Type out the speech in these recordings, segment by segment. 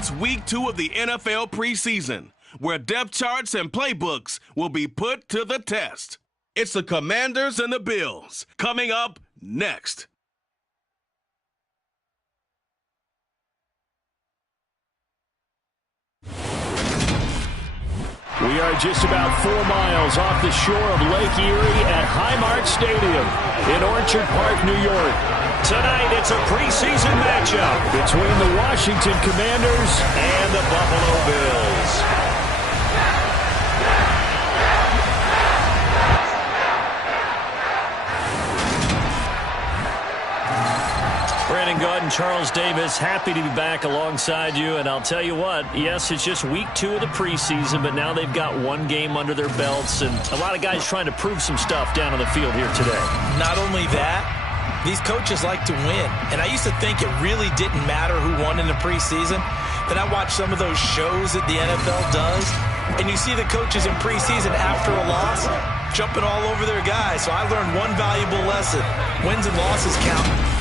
It's week 2 of the NFL preseason, where depth charts and playbooks will be put to the test. It's the Commanders and the Bills, coming up next. We are just about 4 miles off the shore of Lake Erie at Highmark Stadium in Orchard Park, New York. Tonight, it's a preseason matchup between the Washington Commanders and the Buffalo Bills. Brandon Gaud and Charles Davis, happy to be back alongside you. And I'll tell you what, yes, it's just week 2 of the preseason, but now they've got 1 game under their belts. And a lot of guys trying to prove some stuff down on the field here today. Not only that, these coaches like to win. And I used to think it really didn't matter who won in the preseason. Then I watched some of those shows that the NFL does, and you see the coaches in preseason after a loss jumping all over their guys. So I learned one valuable lesson. Wins and losses count.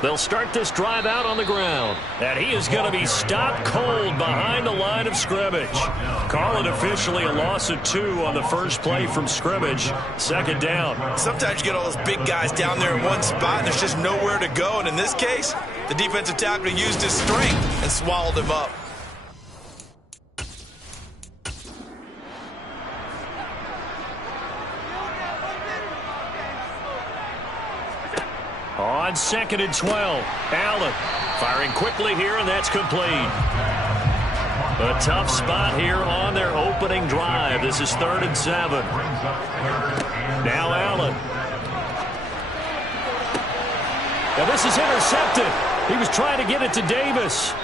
They'll start this drive out on the ground. And he is going to be stopped cold behind the line of scrimmage. Call it officially a loss of 2 on the first play from scrimmage. Second down. Sometimes you get all those big guys down there in one spot, and there's just nowhere to go. And in this case, the defensive tackle used his strength and swallowed him up. On 2nd and 12, Allen firing quickly here, and that's complete. A tough spot here on their opening drive. This is 3rd and 7. Now Allen. Now this is intercepted. He was trying to get it to Davis.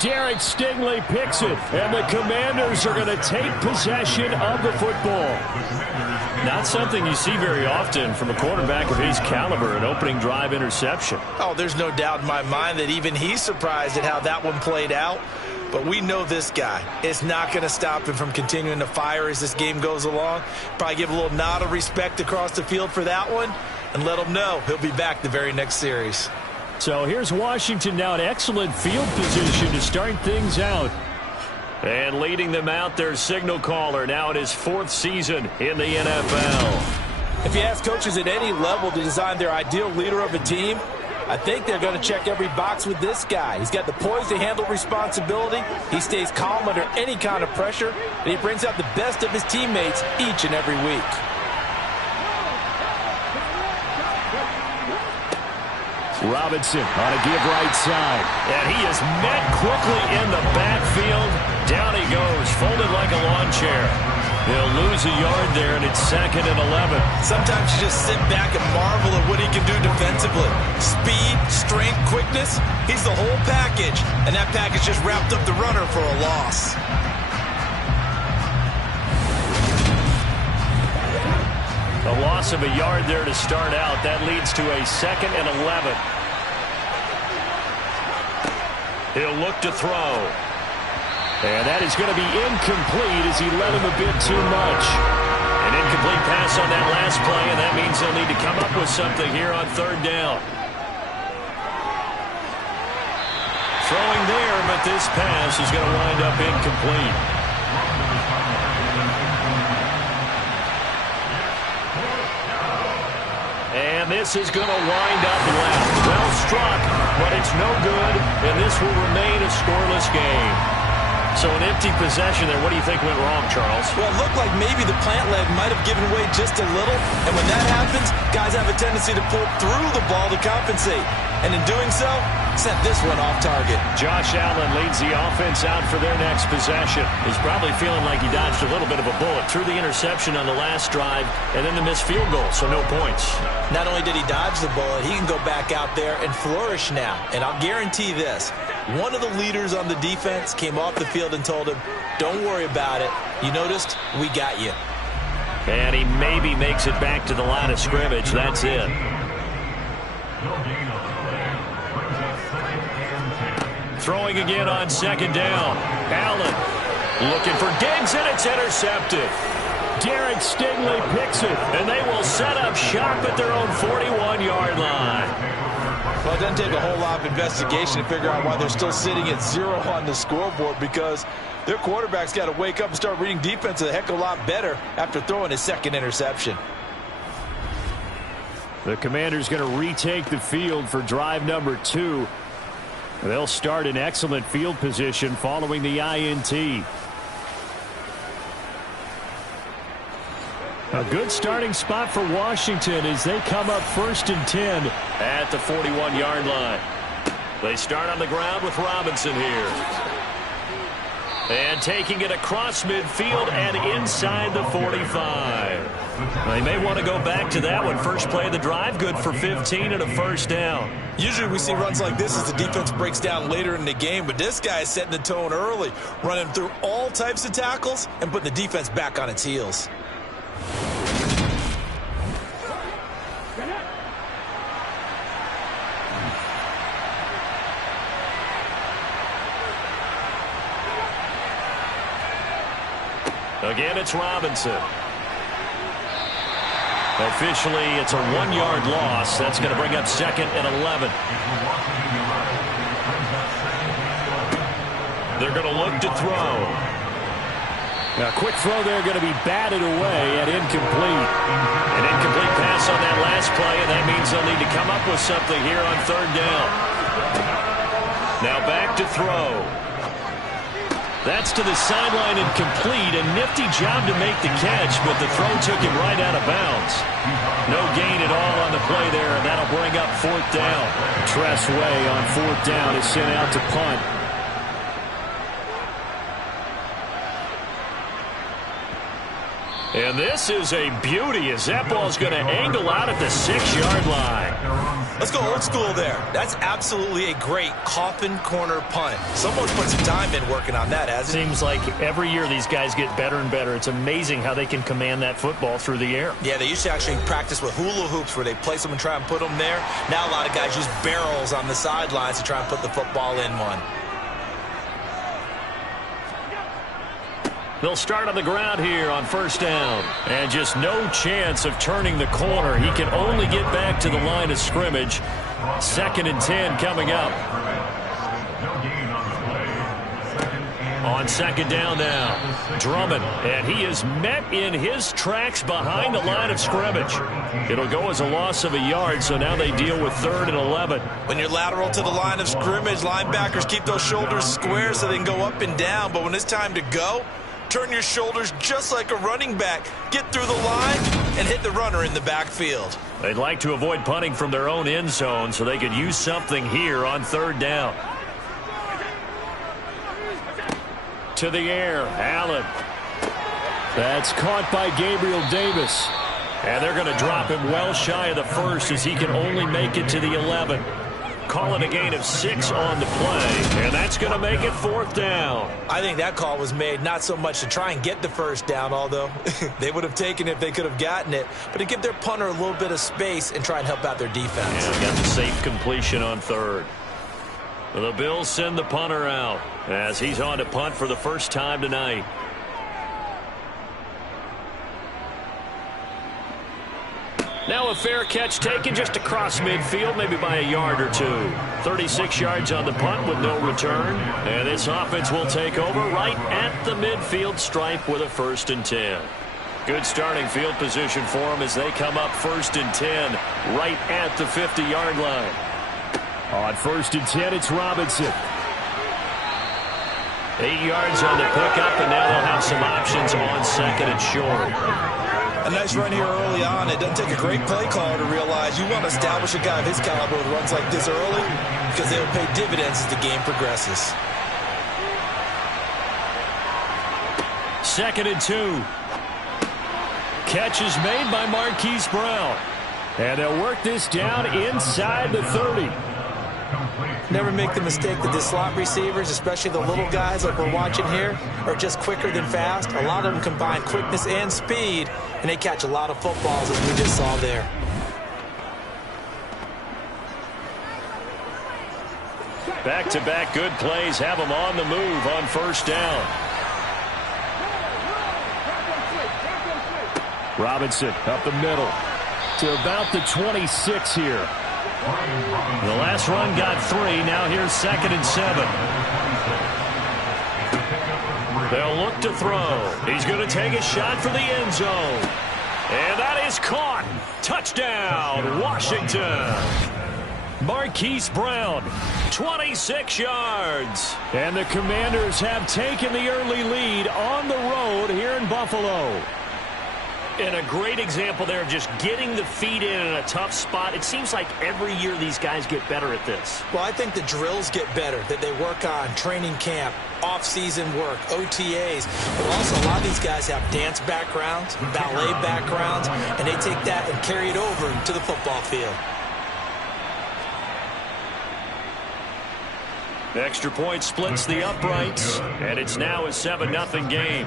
Derek Stingley picks it, and the Commanders are going to take possession of the football. Not something you see very often from a quarterback of his caliber, an opening drive interception. Oh, there's no doubt in my mind that even he's surprised at how that one played out. But we know this guy is not going to stop him from continuing to fire as this game goes along. Probably give a little nod of respect across the field for that one and let him know he'll be back the very next series. So here's Washington now in excellent field position to start things out. And leading them out, their signal caller now in his 4th season in the NFL. If you ask coaches at any level to design their ideal leader of a team, I think they're going to check every box with this guy. He's got the poise to handle responsibility. He stays calm under any kind of pressure, and he brings out the best of his teammates each and every week. Robinson on a give right side. And he is met quickly in the backfield. Down he goes, folded like a lawn chair. He'll lose a yard there, and it's 2nd and 11. Sometimes you just sit back and marvel at what he can do defensively. Speed, strength, quickness, he's the whole package. And that package just wrapped up the runner for a loss. A loss of a yard there to start out. That leads to a 2nd and 11. He'll look to throw. And that is going to be incomplete as he let him a bit too much. An incomplete pass on that last play, and that means they'll need to come up with something here on 3rd down. Throwing there, but this pass is going to wind up incomplete. And this is going to wind up left. Well struck, but it's no good, and this will remain a scoreless game. So an empty possession there. What do you think went wrong, Charles? Well, it looked like maybe the plant leg might have given way just a little, and when that happens, guys have a tendency to pull through the ball to compensate. And in doing so, sent this one off target. Josh Allen leads the offense out for their next possession. He's probably feeling like he dodged a little bit of a bullet. Threw the interception on the last drive and then the missed field goal, so no points. Not only did he dodge the bullet, he can go back out there and flourish now. And I'll guarantee this. One of the leaders on the defense came off the field and told him, don't worry about it. You noticed? We got you. And he maybe makes it back to the line of scrimmage. That's it. Throwing again on second down. Allen looking for Diggs, and it's intercepted. Derek Stingley picks it, and they will set up shop at their own 41-yard line. Well, it doesn't take a whole lot of investigation to figure out why they're still sitting at 0 on the scoreboard, because their quarterback's got to wake up and start reading defense a heck of a lot better after throwing his second interception. The Commanders going to retake the field for drive number 2. They'll start in excellent field position following the INT. A good starting spot for Washington as they come up 1st and 10 at the 41-yard line. They start on the ground with Robinson here. And taking it across midfield and inside the 45. They may want to go back to that one. First play of the drive, good for 15 and a first down. Usually we see runs like this as the defense breaks down later in the game, but this guy is setting the tone early, running through all types of tackles and putting the defense back on its heels. Again, it's Robinson. Officially, it's a 1-yard loss. That's going to bring up 2nd and 11. They're going to look to throw. Now, quick throw there going to be batted away and incomplete. An incomplete pass on that last play, and that means they'll need to come up with something here on 3rd down. Now back to throw. That's to the sideline and complete. A nifty job to make the catch, but the throw took him right out of bounds. No gain at all on the play there, and that'll bring up 4th down. Tress Way on 4th down is sent out to punt. And this is a beauty as that ball's going to angle out at the 6-yard line. Let's go old school there. That's absolutely a great coffin corner punt. Someone's put some time in working on that, hasn't it? Seems like every year these guys get better and better. It's amazing how they can command that football through the air. Yeah, they used to actually practice with hula hoops where they place them and try and put them there. Now a lot of guys use barrels on the sidelines to try and put the football in one. They'll start on the ground here on 1st down. And just no chance of turning the corner. He can only get back to the line of scrimmage. 2nd and 10 coming up. On 2nd down now, Drummond. And he is met in his tracks behind the line of scrimmage. It'll go as a loss of a yard, so now they deal with 3rd and 11. When you're lateral to the line of scrimmage, linebackers keep those shoulders square so they can go up and down. But when it's time to go, turn your shoulders just like a running back. Get through the line and hit the runner in the backfield. They'd like to avoid punting from their own end zone so they could use something here on 3rd down. To the air, Allen. That's caught by Gabriel Davis. And they're going to drop him well shy of the 1st as he can only make it to the 11. Call it a gain of 6 on the play, and that's going to make it 4th down. I think that call was made not so much to try and get the 1st down, although they would have taken it if they could have gotten it, but to give their punter a little bit of space and try and help out their defense. Yeah, got the safe completion on 3rd. The Bills send the punter out as he's on to punt for the first time tonight. Now a fair catch taken just across midfield, maybe by a yard or 2. 36 yards on the punt with no return. And this offense will take over right at the midfield stripe with a 1st and 10. Good starting field position for them as they come up 1st and 10 right at the 50-yard line. On 1st and 10, it's Robinson. 8 yards on the pickup, and now they'll have some options on 2nd and short. A nice run here early on. It doesn't take a great play caller to realize you want to establish a guy of his caliber with runs like this early because they'll pay dividends as the game progresses. 2nd and 2. Catch is made by Marquise Brown. And they'll work this down inside the 30. Never make the mistake that the slot receivers, especially the little guys like we're watching here, are just quicker than fast. A lot of them combine quickness and speed, and they catch a lot of footballs as we just saw there. Back-to-back good plays have them on the move on 1st down. Robinson up the middle to about the 26 here. The last run got 3. Now here's 2nd and 7. They'll look to throw. He's going to take a shot for the end zone. And that is caught. Touchdown, Washington. Marquise Brown, 26 yards. And the Commanders have taken the early lead on the road here in Buffalo. And a great example there of just getting the feet in a tough spot. It seems like every year these guys get better at this. Well, I think the drills get better that they work on, training camp, off-season work, OTAs. But also a lot of these guys have dance backgrounds, ballet backgrounds, and they take that and carry it over to the football field. The extra point splits the uprights, and it's now a 7-0 game.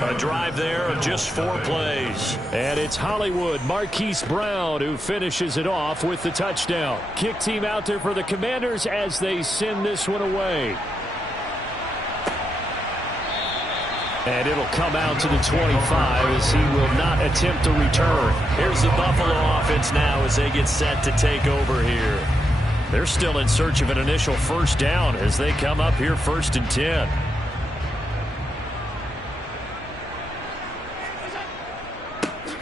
A drive there of just 4 plays. And it's Hollywood Marquise Brown who finishes it off with the touchdown. Kick team out there for the Commanders as they send this one away. And it'll come out to the 25 as he will not attempt to return. Here's the Buffalo offense now as they get set to take over here. They're still in search of an initial 1st down as they come up here 1st and 10.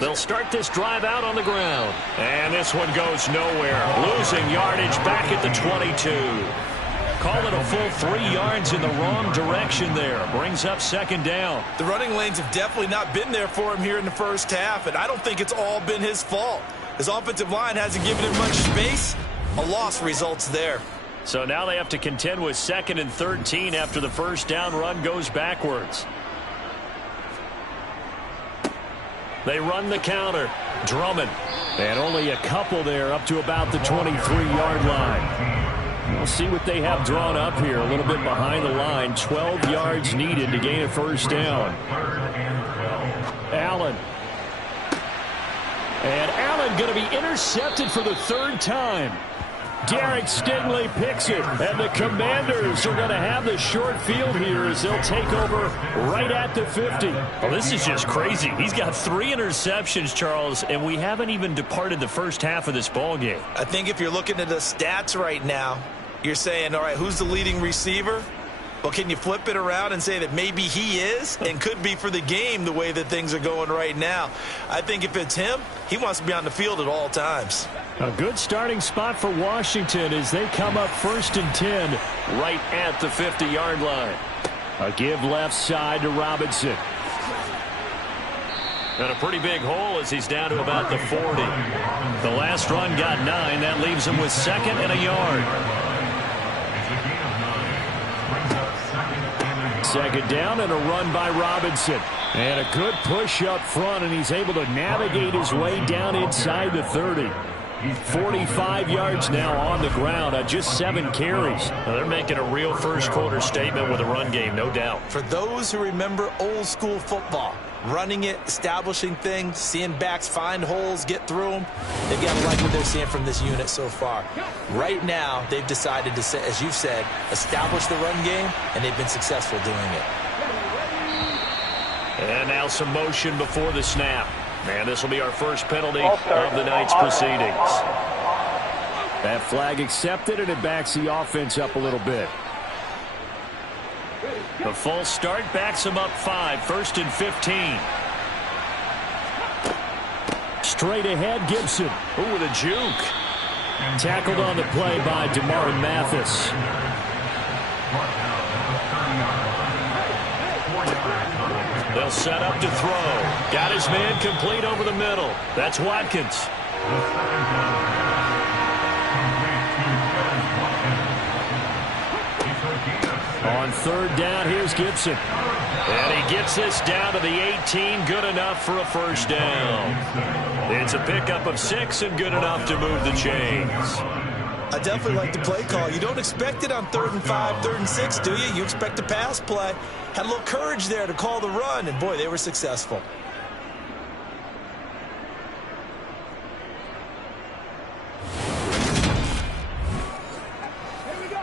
They'll start this drive out on the ground. And this one goes nowhere. Losing yardage back at the 22. Call it a full 3 yards in the wrong direction there. Brings up 2nd down. The running lanes have definitely not been there for him here in the 1st half, and I don't think it's all been his fault. His offensive line hasn't given him much space. A loss results there. So now they have to contend with 2nd and 13 after the 1st down run goes backwards. They run the counter. Drummond. And only a couple there up to about the 23-yard line. We'll see what they have drawn up here. A little bit behind the line. 12 yards needed to gain a 1st down. Allen. And Allen going to be intercepted for the 3rd time. Derek Stingley picks it, and the Commanders are going to have the short field here as they'll take over right at the 50. Well, this is just crazy. He's got 3 interceptions, Charles, and we haven't even departed the 1st half of this ball game. I think if you're looking at the stats right now, you're saying, all right, who's the leading receiver? Well, can you flip it around and say that maybe he is and could be for the game the way that things are going right now? I think if it's him, he wants to be on the field at all times. A good starting spot for Washington as they come up 1st and 10 right at the 50-yard line. A give left side to Robinson. And a pretty big hole as he's down to about the 40. The last run got 9. That leaves him with 2nd and a yard. 2nd down and a run by Robinson. And a good push up front, and he's able to navigate his way down inside the 30. 45 yards now on the ground on just 7 carries. Now they're making a real first-quarter statement with a run game, no doubt. For those who remember old-school football, running it, establishing things, seeing backs find holes, get through them, they've got to like what they're seeing from this unit so far. Right now, they've decided to, as you've said, establish the run game, and they've been successful doing it. And now some motion before the snap. And this will be our first penalty of the night's proceedings. That flag accepted, and it backs the offense up a little bit. The false start backs them up 5, 1st and 15. Straight ahead, Gibson. Ooh, with a juke. Tackled on the play by DeMarvin Mathis. They'll They'll set up to throw. Got his man complete over the middle. That's Watkins. On third down, here's Gibson. And he gets this down to the 18, good enough for a first down. It's a pickup of 6 and good enough to move the chains. I definitely like the play call. You don't expect it on 3rd and 5, 3rd and 6, do you? You expect a pass play. Had a little courage there to call the run, and boy, they were successful.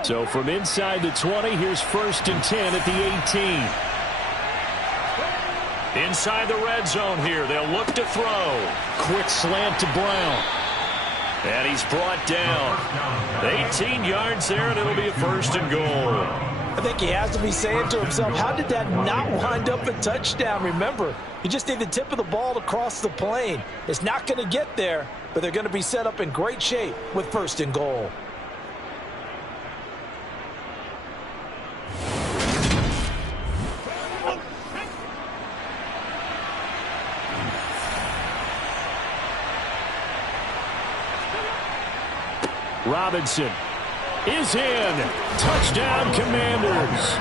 So from inside the 20, here's 1st and 10 at the 18. Inside the red zone here, they'll look to throw. Quick slant to Brown. And he's brought down. 18 yards there, and it'll be a 1st and goal. I think he has to be saying to himself, how did that not wind up a touchdown? Remember, you just need the tip of the ball to cross the plane. It's not going to get there, but they're going to be set up in great shape with 1st and goal. Robinson is in. Touchdown, Commanders.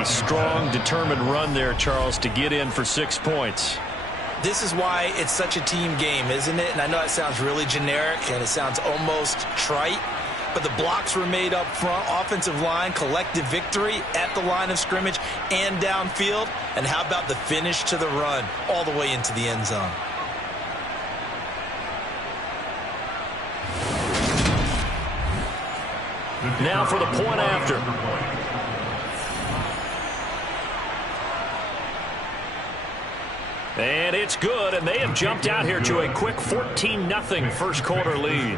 A strong, determined run there, Charles, to get in for 6 points. This is why it's such a team game, isn't it? And I know it sounds really generic and it sounds almost trite, but the blocks were made up front, offensive line, collective victory at the line of scrimmage and downfield. And how about the finish to the run all the way into the end zone? Now for the point after. And it's good, and they have jumped out here to a quick 14-0 first quarter lead.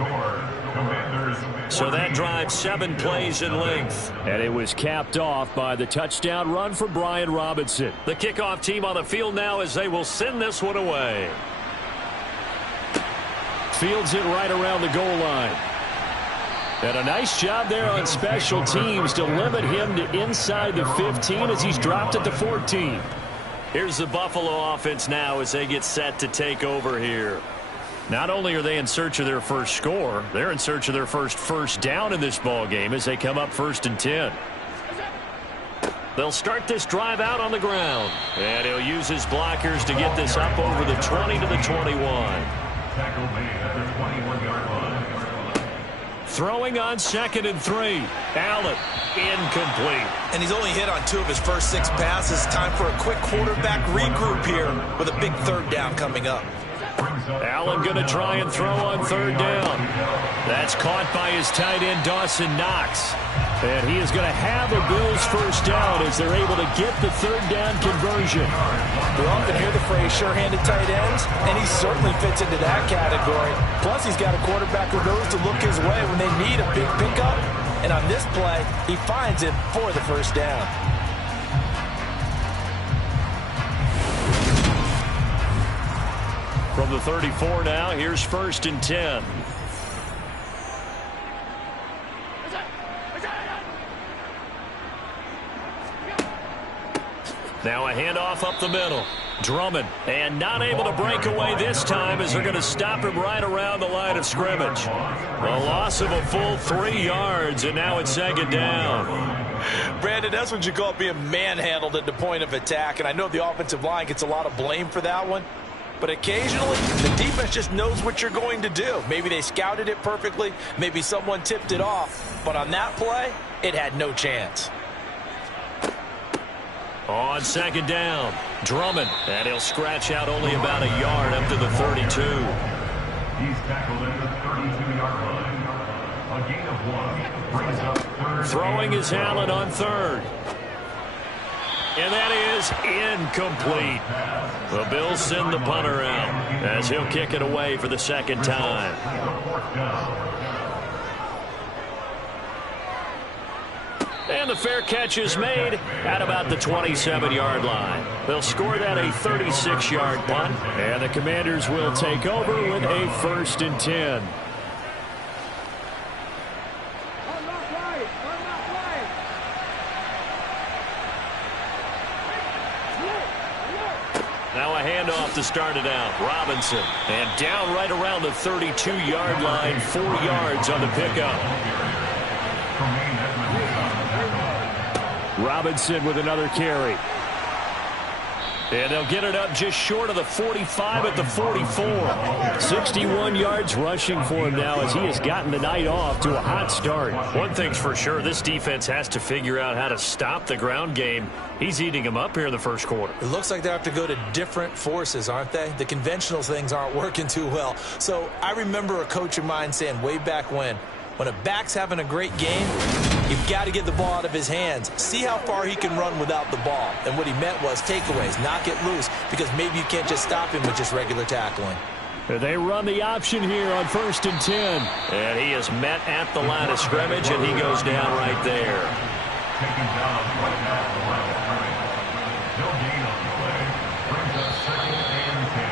So that drives 7 plays in length. And it was capped off by the touchdown run for Brian Robinson. The kickoff team on the field now as they will send this one away. Fields it right around the goal line. And a nice job there on special teams to limit him to inside the 15 as he's dropped at the 14. Here's the Buffalo offense now as they get set to take over here. Not only are they in search of their first score, they're in search of their first down in this ball game as they come up 1st and 10. They'll start this drive out on the ground. And he'll use his blockers to get this up over the 20 to the 21. Tackle made at the 21-yard line. Throwing on 2nd and 3. Allen, incomplete. And he's only hit on 2 of his first 6 passes. Time for a quick quarterback regroup here with a big 3rd down coming up. Allen going to try and throw on 3rd down. That's caught by his tight end, Dawson Knox. And he is going to have a Bills first down as they're able to get the 3rd down conversion. We often hear the phrase sure-handed tight ends, and he certainly fits into that category. Plus, he's got a quarterback who knows to look his way when they need a big pickup. And on this play, he finds it for the first down. From the 34 now, here's 1st and 10. Now a handoff up the middle. Drummond, and not able to break away this time as they're going to stop him right around the line of scrimmage. A loss of a full 3 yards, and now it's 2nd down. Brandon, that's what you call being manhandled at the point of attack, and I know the offensive line gets a lot of blame for that one. But occasionally, the defense just knows what you're going to do. Maybe they scouted it perfectly. Maybe someone tipped it off. But on that play, it had no chance. On 2nd down, Drummond, and he'll scratch out only about a yard up to the 32. He's tackled at the 32-yard line. A gain of 1 brings up 3rd. Throwing is Allen on 3rd. And that is incomplete. The Bills send the punter out as he'll kick it away for the 2nd time. And the fair catch is made at about the 27-yard line. They'll score that a 36-yard punt, and the Commanders will take over with a 1st and 10. to start it out. Robinson. And down right around the 32-yard line. 4 yards on the pickup. Robinson with another carry. And they'll get it up just short of the 45 at the 44. 61 yards rushing for him now as he has gotten the night off to a hot start. One thing's for sure, this defense has to figure out how to stop the ground game. He's eating them up here in the first quarter. It looks like they have to go to different forces, aren't they? The conventional things aren't working too well. So I remember a coach of mine saying way back when a back's having a great game, you've got to get the ball out of his hands. See how far he can run without the ball. And what he meant was takeaways, knock it loose, because maybe you can't just stop him with just regular tackling. They run the option here on 1st and 10. And he is met at the line of scrimmage, and he goes down right there. Taken down right now at the line of scrimmage. No gain on the play. Brings up 2nd and 10.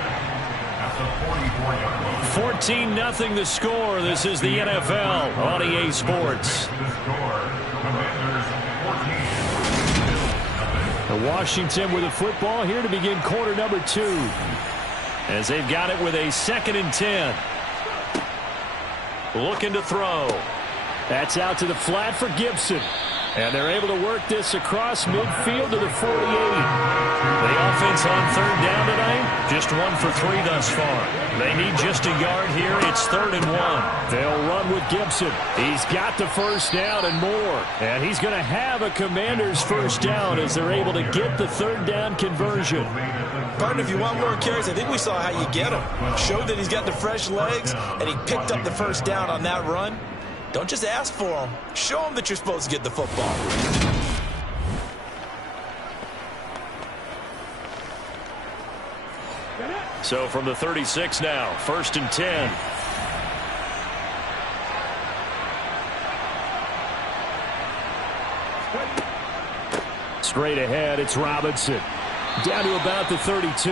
That's a 44-yard line. 14-0 the score. This is the NFL on EA Sports. Washington with the football here to begin quarter number 2. As they've got it with a 2nd and 10. Looking to throw. That's out to the flat for Gibson. And they're able to work this across midfield to the 48. The offense on 3rd down tonight, just 1 for 3 thus far. They need just a yard here. It's 3rd and 1. They'll run with Gibson. He's got the first down and more. And he's going to have a Commanders first down as they're able to get the 3rd down conversion. Partner, if you want more carries, I think we saw how you get him. Showed that he's got the fresh legs, and he picked up the first down on that run. Don't just ask for him. Show him that you're supposed to get the football. So from the 36 now, 1st and 10. Straight ahead, it's Robinson. Down to about the 32. He's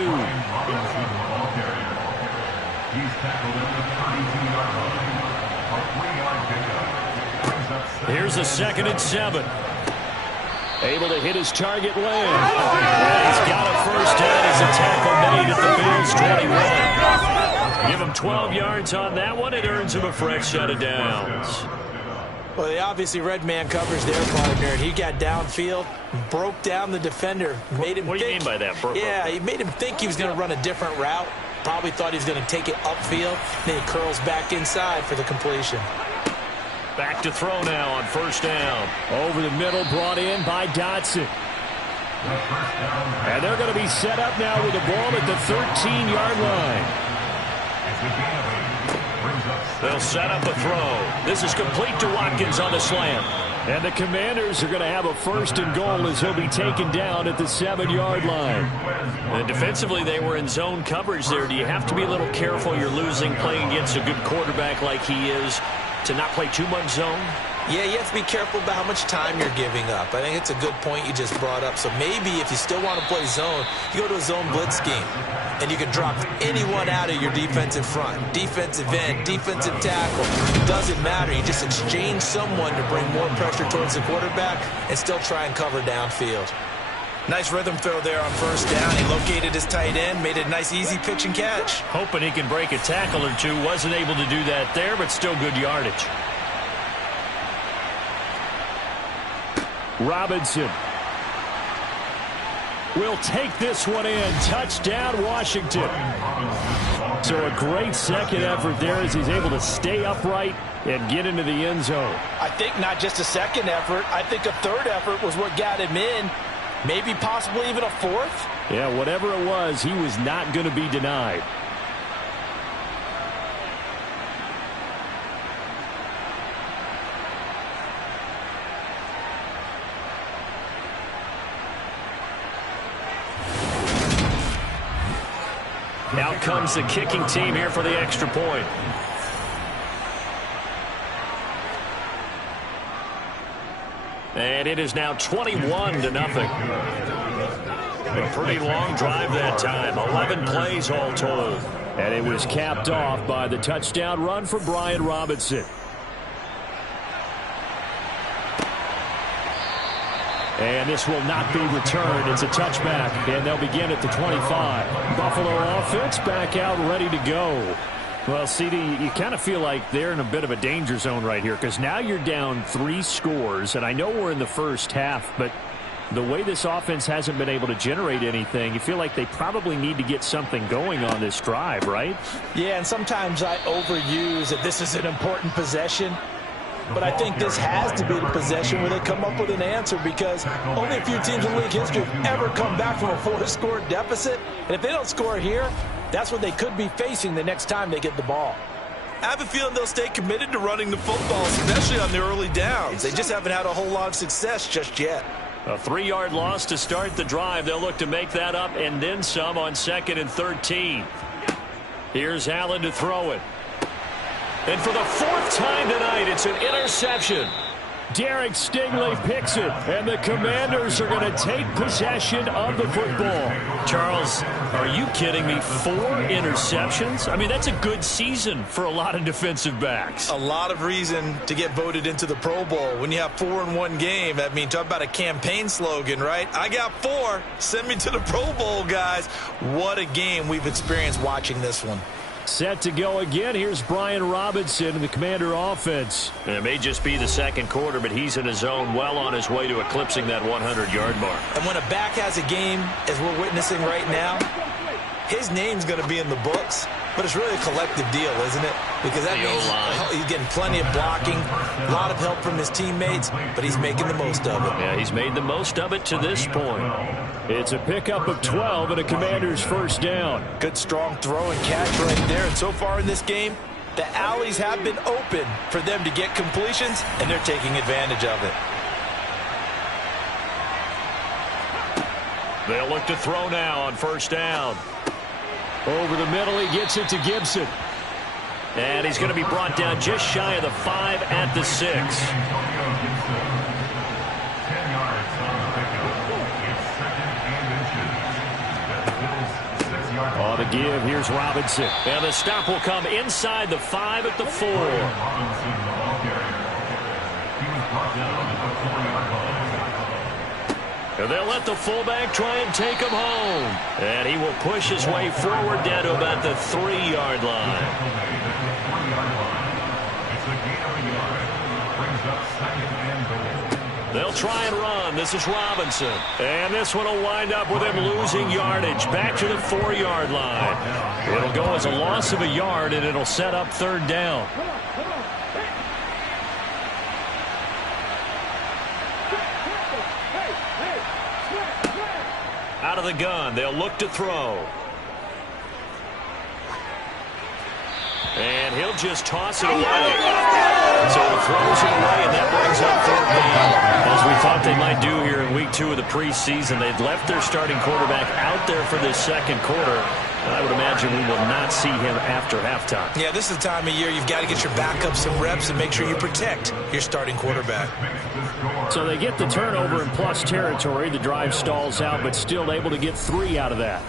tackled at the 32-yard line. A 3-yard pickup. Brings up 2nd. Here's a 2nd and 7. Able to hit his target lane. And he's got a first down as a tackle made at the Bills' 21. Give him 12 yards on that one. It earns him a fresh set of downs. Well, they obviously read man coverage there, partner, and he got downfield, broke down the defender, made him What do you mean by that? Yeah, he made him think he was going to run a different route. Probably thought he was going to take it upfield. Then he curls back inside for the completion. Back to throw now on 1st down. Over the middle, brought in by Dotson. And they're going to be set up now with the ball at the 13-yard line. They'll set up a throw. This is complete to Watkins on the slant. And the Commanders are going to have a 1st and goal as he'll be taken down at the 7-yard line. And defensively, they were in zone coverage there. Do you have to be a little careful? You're losing playing against a good quarterback like he is to not play too much zone? Yeah, you have to be careful about how much time you're giving up. I think it's a good point you just brought up. So maybe if you still want to play zone, you go to a zone blitz scheme. And you can drop anyone out of your defensive front. Defensive end, defensive tackle. Doesn't matter. You just exchange someone to bring more pressure towards the quarterback and still try and cover downfield. Nice rhythm throw there on 1st down. He located his tight end, made a nice easy pitch and catch. Hoping he can break a tackle or two. Wasn't able to do that there, but still good yardage. Robinson will take this one in. Touchdown, Washington. So a great second effort there as he's able to stay upright and get into the end zone. I think not just a second effort. I think a third effort was what got him in. Maybe possibly even a fourth. Yeah, whatever it was, he was not going to be denied. Now comes the kicking team here for the extra point. And it is now 21-0. A pretty long drive that time. 11 plays all told. And it was capped off by the touchdown run for Brian Robinson. And this will not be returned. It's a touchback, and they'll begin at the 25. Buffalo offense back out ready to go. Well, CD, you kind of feel like they're in a bit of a danger zone right here because now you're down 3 scores, and I know we're in the first half, but the way this offense hasn't been able to generate anything, you feel like they probably need to get something going on this drive, right? Yeah, and sometimes I overuse that this is an important possession. But I think this has to be the possession where they come up with an answer because only a few teams in league history have ever come back from a 4-score deficit. And if they don't score here, that's what they could be facing the next time they get the ball. I have a feeling they'll stay committed to running the football, especially on the early downs. They just haven't had a whole lot of success just yet. A 3-yard loss to start the drive. They'll look to make that up and then some on 2nd and 13. Here's Allen to throw it. And for the 4th time tonight, it's an interception. Derek Stingley picks it, and the Commanders are going to take possession of the football. Charles, are you kidding me? 4 interceptions? I mean, that's a good season for a lot of defensive backs. A lot of reason to get voted into the Pro Bowl. When you have 4 in one game, I mean, talk about a campaign slogan, right? I got 4. Send me to the Pro Bowl, guys. What a game we've experienced watching this one. Set to go again. Here's Brian Robinson in the Commander offense. And it may just be the second quarter, but he's in his zone well on his way to eclipsing that 100-yard mark. And when a back has a game, as we're witnessing right now, his name's going to be in the books, but it's really a collective deal, isn't it? Because that means he's getting plenty of blocking, a lot of help from his teammates, but he's making the most of it. Yeah, he's made the most of it to this point. It's a pickup of 12 and a Commander's first down. Good strong throw and catch right there. And so far in this game, the alleys have been open for them to get completions, and they're taking advantage of it. They'll look to throw now on first down. Over the middle, he gets it to Gibson. And he's going to be brought down just shy of the 5 at the 6. 10 yards on the pickup. It's 2nd and inches. The Bills 6 yards. On the give, here's Robinson. And the stop will come inside the 5 at the 4. Robinson, the ball carrier. He was brought down at the 4-yard line. And they'll let the fullback try and take him home. And he will push his way forward down to about the 3-yard line. It's a gain of a yard. Brings up 2nd and goal. They'll try and run. This is Robinson. And this one will wind up with him losing yardage back to the 4-yard line. It'll go as a loss of a yard, and it'll set up 3rd down. Out of the gun, they'll look to throw. And he'll just toss it away. So he throws it away, and that brings up 3rd down. As we thought they might do here in week 2 of the preseason, they've left their starting quarterback out there for this second quarter. And I would imagine we will not see him after halftime. Yeah, this is the time of year you've got to get your backup some reps and make sure you protect your starting quarterback. So they get the turnover in plus territory. The drive stalls out, but still able to get 3 out of that.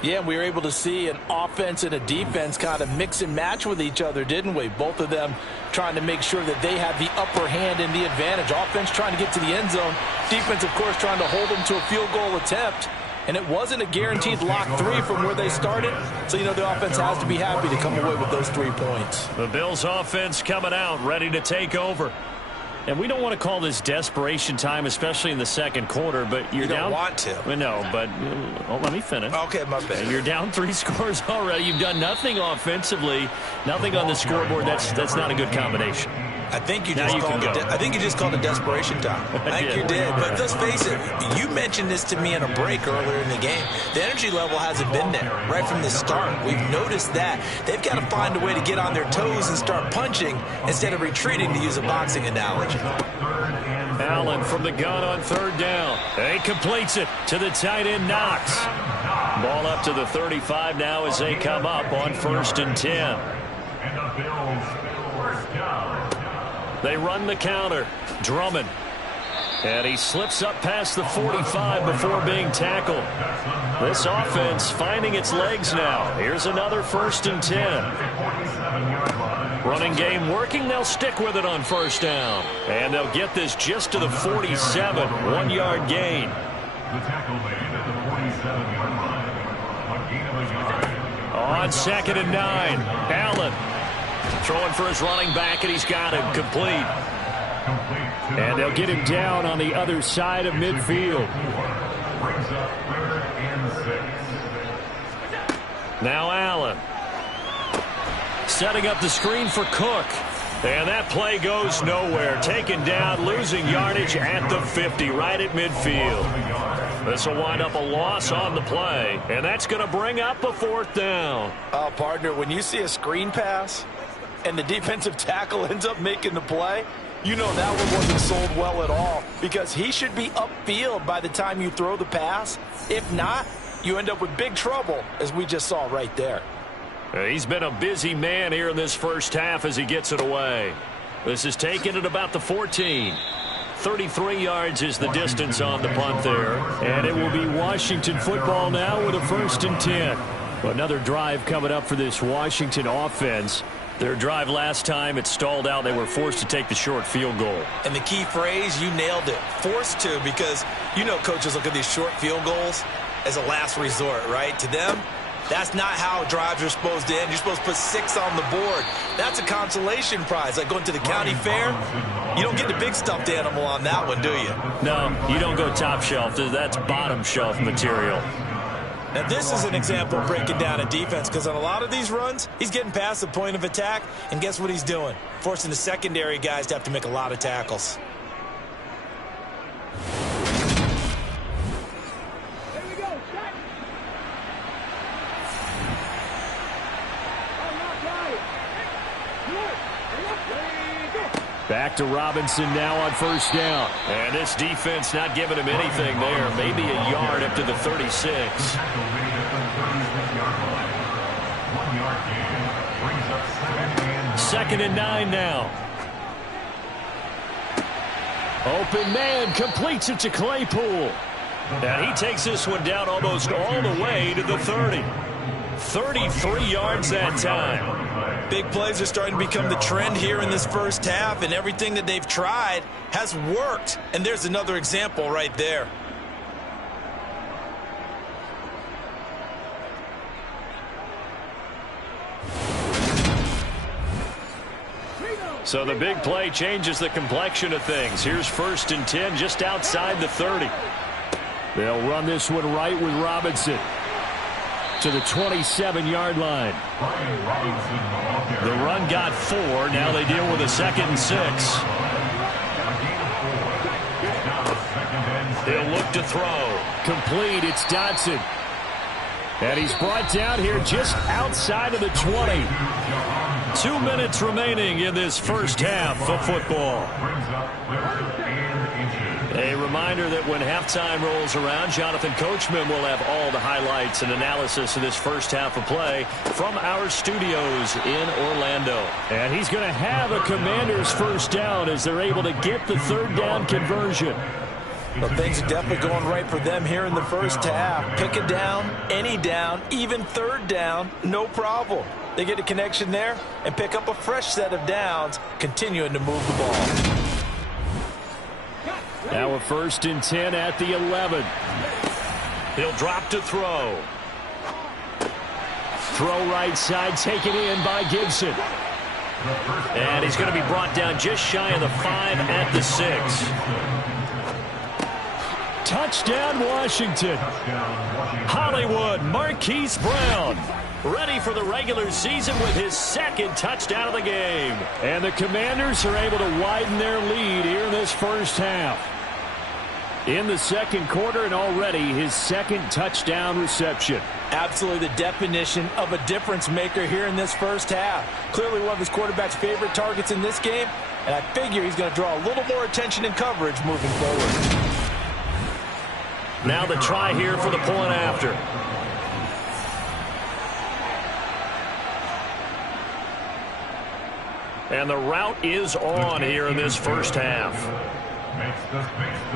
Yeah, we were able to see an offense and a defense kind of mix and match with each other, didn't we? Both of them trying to make sure that they have the upper hand and the advantage. Offense trying to get to the end zone. Defense, of course, trying to hold them to a field goal attempt. And it wasn't a guaranteed lock 3 from where they started. So, you know, the offense has to be happy to come away with those 3 points. The Bills offense coming out, ready to take over. And we don't want to call this desperation time, especially in the second quarter, but you're down. You don't want to. No, but let me finish. Okay, my bad. You're down 3 scores already. You've done nothing offensively, nothing on the scoreboard. That's not a good combination. I think you just called it desperation time. I think you did. But let's face it, you mentioned this to me in a break earlier in the game. The energy level hasn't been there right from the start. We've noticed that. They've got to find a way to get on their toes and start punching instead of retreating, to use a boxing analogy. Allen from the gun on 3rd down. He completes it to the tight end, Knox. Ball up to the 35 now as they come up on 1st and 10. And the Bills first down. They run the counter. Drummond. And he slips up past the 45 before being tackled. This offense finding its legs now. Here's another 1st and 10. Running game working. They'll stick with it on first down. And they'll get this just to the 47. 1-yard gain. The tackle made at the 47-yard line. A gain of a yard. On 2nd and 9. Allen throwing for his running back, and he's got him complete. And they'll get him down on the other side of midfield. Brings up 3rd and 6. Now Allen setting up the screen for Cook. And that play goes nowhere. Taken down, losing yardage at the 50, right at midfield. This will wind up a loss on the play, and that's going to bring up a 4th down. Oh, partner, when you see a screen pass and the defensive tackle ends up making the play, you know that one wasn't sold well at all, because he should be upfield by the time you throw the pass. If not, you end up with big trouble, as we just saw right there. He's been a busy man here in this first half as he gets it away. This is taken at about the 14. 33 yards is the distance on the punt there. And it will be Washington football now with a 1st and 10. Another drive coming up for this Washington offense. Their drive last time, it stalled out. They were forced to take the short field goal. And the key phrase, you nailed it. Forced to, because you know coaches look at these short field goals as a last resort, right? To them, that's not how drives are supposed to end. You're supposed to put 6 on the board. That's a consolation prize. Like going to the county fair, you don't get the big stuffed animal on that one, do you? No, you don't go top shelf. That's bottom shelf material. Now, this is an example of breaking down a defense, because on a lot of these runs, he's getting past the point of attack, and guess what he's doing? Forcing the secondary guys to have to make a lot of tackles. Back to Robinson now on first down. And this defense not giving him anything there. Maybe a yard up to the 36. 2nd and 9 now. Open man completes it to Claypool. And he takes this one down almost all the way to the 30. 33 yards that time. Big plays are starting to become the trend here in this first half, and everything that they've tried has worked. And there's another example right there. So the big play changes the complexion of things. Here's 1st and 10 just outside the 30. They'll run this one right with Robinson to the 27-yard line. The run got 4. Now they deal with a 2nd and 6. They'll look to throw. Complete. It's Dotson. And he's brought down here just outside of the 20. 2 minutes remaining in this first half of football. A reminder that when halftime rolls around, Jonathan Coachman will have all the highlights and analysis of this first half of play from our studios in Orlando. And he's going to have a Commanders first down as they're able to get the 3rd down conversion. Well, things are definitely going right for them here in the first half. Pick a down, any down, even 3rd down, no problem. They get a connection there and pick up a fresh set of downs, continuing to move the ball. Now a 1st and 10 at the 11. He'll drop to throw. Throw right side, taken in by Gibson. And he's going to be brought down just shy of the 5 at the 6. Touchdown, Washington. Hollywood Marquise Brown ready for the regular season with his 2nd touchdown of the game. And the Commanders are able to widen their lead here in this first half. In the 2nd quarter, and already his 2nd touchdown reception. Absolutely the definition of a difference maker here in this first half. Clearly one of his quarterback's favorite targets in this game, and I figure he's going to draw a little more attention and coverage moving forward. Now the try here for the point after. And the route is on here in this first half.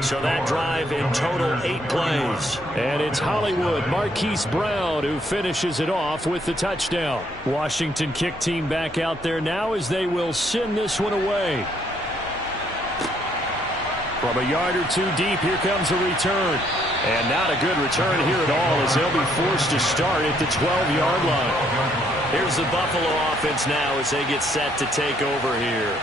So that drive in total 8 plays. And it's Hollywood Marquise Brown who finishes it off with the touchdown. Washington kick team back out there now as they will send this one away. From a yard or two deep, here comes a return. And not a good return here at all as they'll be forced to start at the 12-yard line. Here's the Buffalo offense now as they get set to take over here.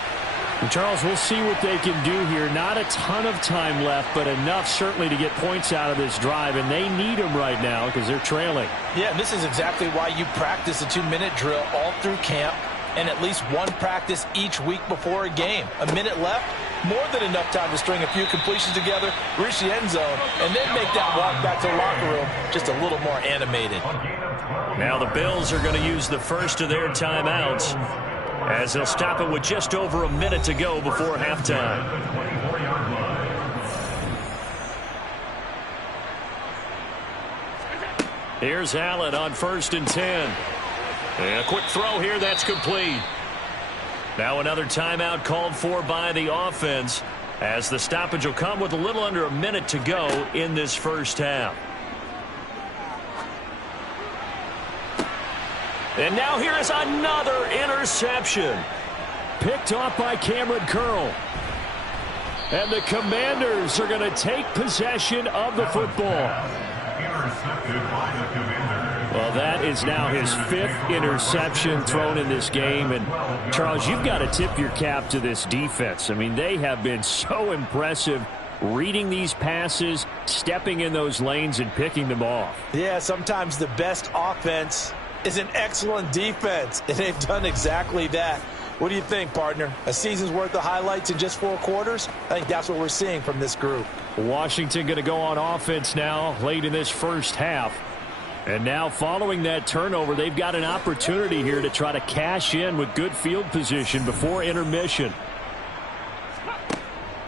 And Charles, we'll see what they can do here. Not a ton of time left, but enough certainly to get points out of this drive, and they need them right now because they're trailing. Yeah, this is exactly why you practice a 2-minute drill all through camp and at least one practice each week before a game. A minute left, more than enough time to string a few completions together, reach the end zone, and then make that walk back to the locker room just a little more animated. Now the Bills are going to use the first of their timeouts as they'll stop it with just over a minute to go before halftime. Here's Allen on 1st and 10. And a quick throw here, that's complete. Now another timeout called for by the offense as the stoppage will come with a little under a minute to go in this first half. And now here is another interception. Picked off by Cameron Curl. And the Commanders are going to take possession of the football. Well, that is now his 5th interception thrown in this game. And, Charles, you've got to tip your cap to this defense. I mean, they have been so impressive reading these passes, stepping in those lanes, and picking them off. Yeah, sometimes the best offense is an excellent defense, and they've done exactly that. What do you think, partner? A season's worth of highlights in just 4 quarters? I think that's what we're seeing from this group. Washington going to go on offense now late in this first half. And now following that turnover, they've got an opportunity here to try to cash in with good field position before intermission.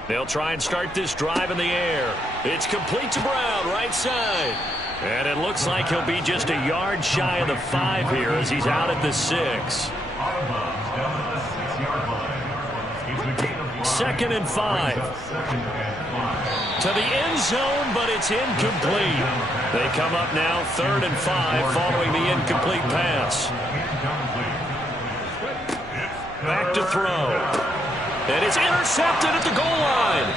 They'll try and start this drive in the air. It's complete to Brown, right side. And it looks like he'll be just a yard shy of the 5 here as he's out at the 6. 2nd and 5. To the end zone, but it's incomplete. They come up now 3rd and 5 following the incomplete pass. Back to throw. And it's intercepted at the goal line.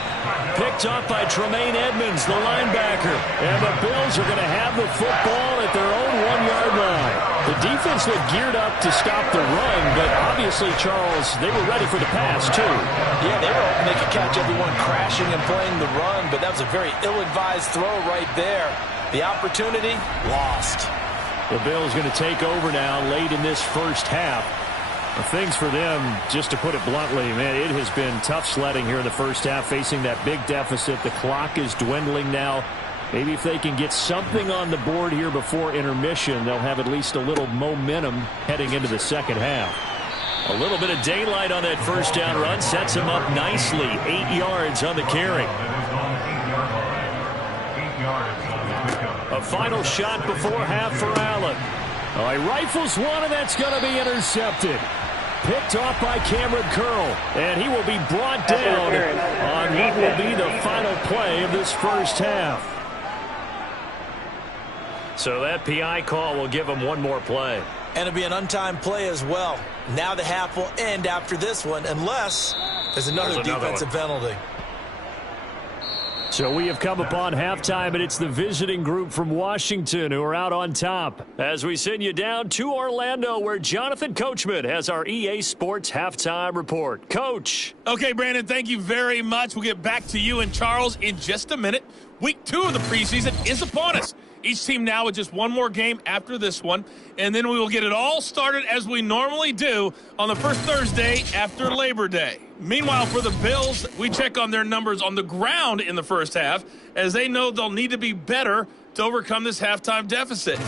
Picked up by Tremaine Edmonds, the linebacker. And the Bills are going to have the football at their own 1-yard line. The defense looked geared up to stop the run, but obviously, Charles, they were ready for the pass, too. Yeah, they were hoping they could catch everyone crashing and playing the run, but that was a very ill-advised throw right there. The opportunity, lost. The Bills going to take over now late in this first half. Things for them, just to put it bluntly, man, it has been tough sledding here in the first half, facing that big deficit. The clock is dwindling now. Maybe if they can get something on the board here before intermission, they'll have at least a little momentum heading into the second half. A little bit of daylight on that first down run sets him up nicely. 8 yards on the carry. A final shot before half for Allen. Oh, he rifles one, and that's going to be intercepted. Picked off by Cameron Curl, and he will be brought down on what will be the final play of this first half. So that PI call will give him one more play. And it'll be an untimed play as well. Now the half will end after this one, unless there's another defensive penalty. So we have come upon halftime, and it's the visiting group from Washington who are out on top. As we send you down to Orlando, where Jonathan Coachman has our EA Sports Halftime Report. Coach. Okay, Brandon, thank you very much. We'll get back to you and Charles in just a minute. Week 2 of the preseason is upon us. Each team now with just one more game after this one, and then we will get it all started as we normally do on the first Thursday after Labor Day. Meanwhile, for the Bills, we check on their numbers on the ground in the first half, as they know they'll need to be better to overcome this halftime deficit.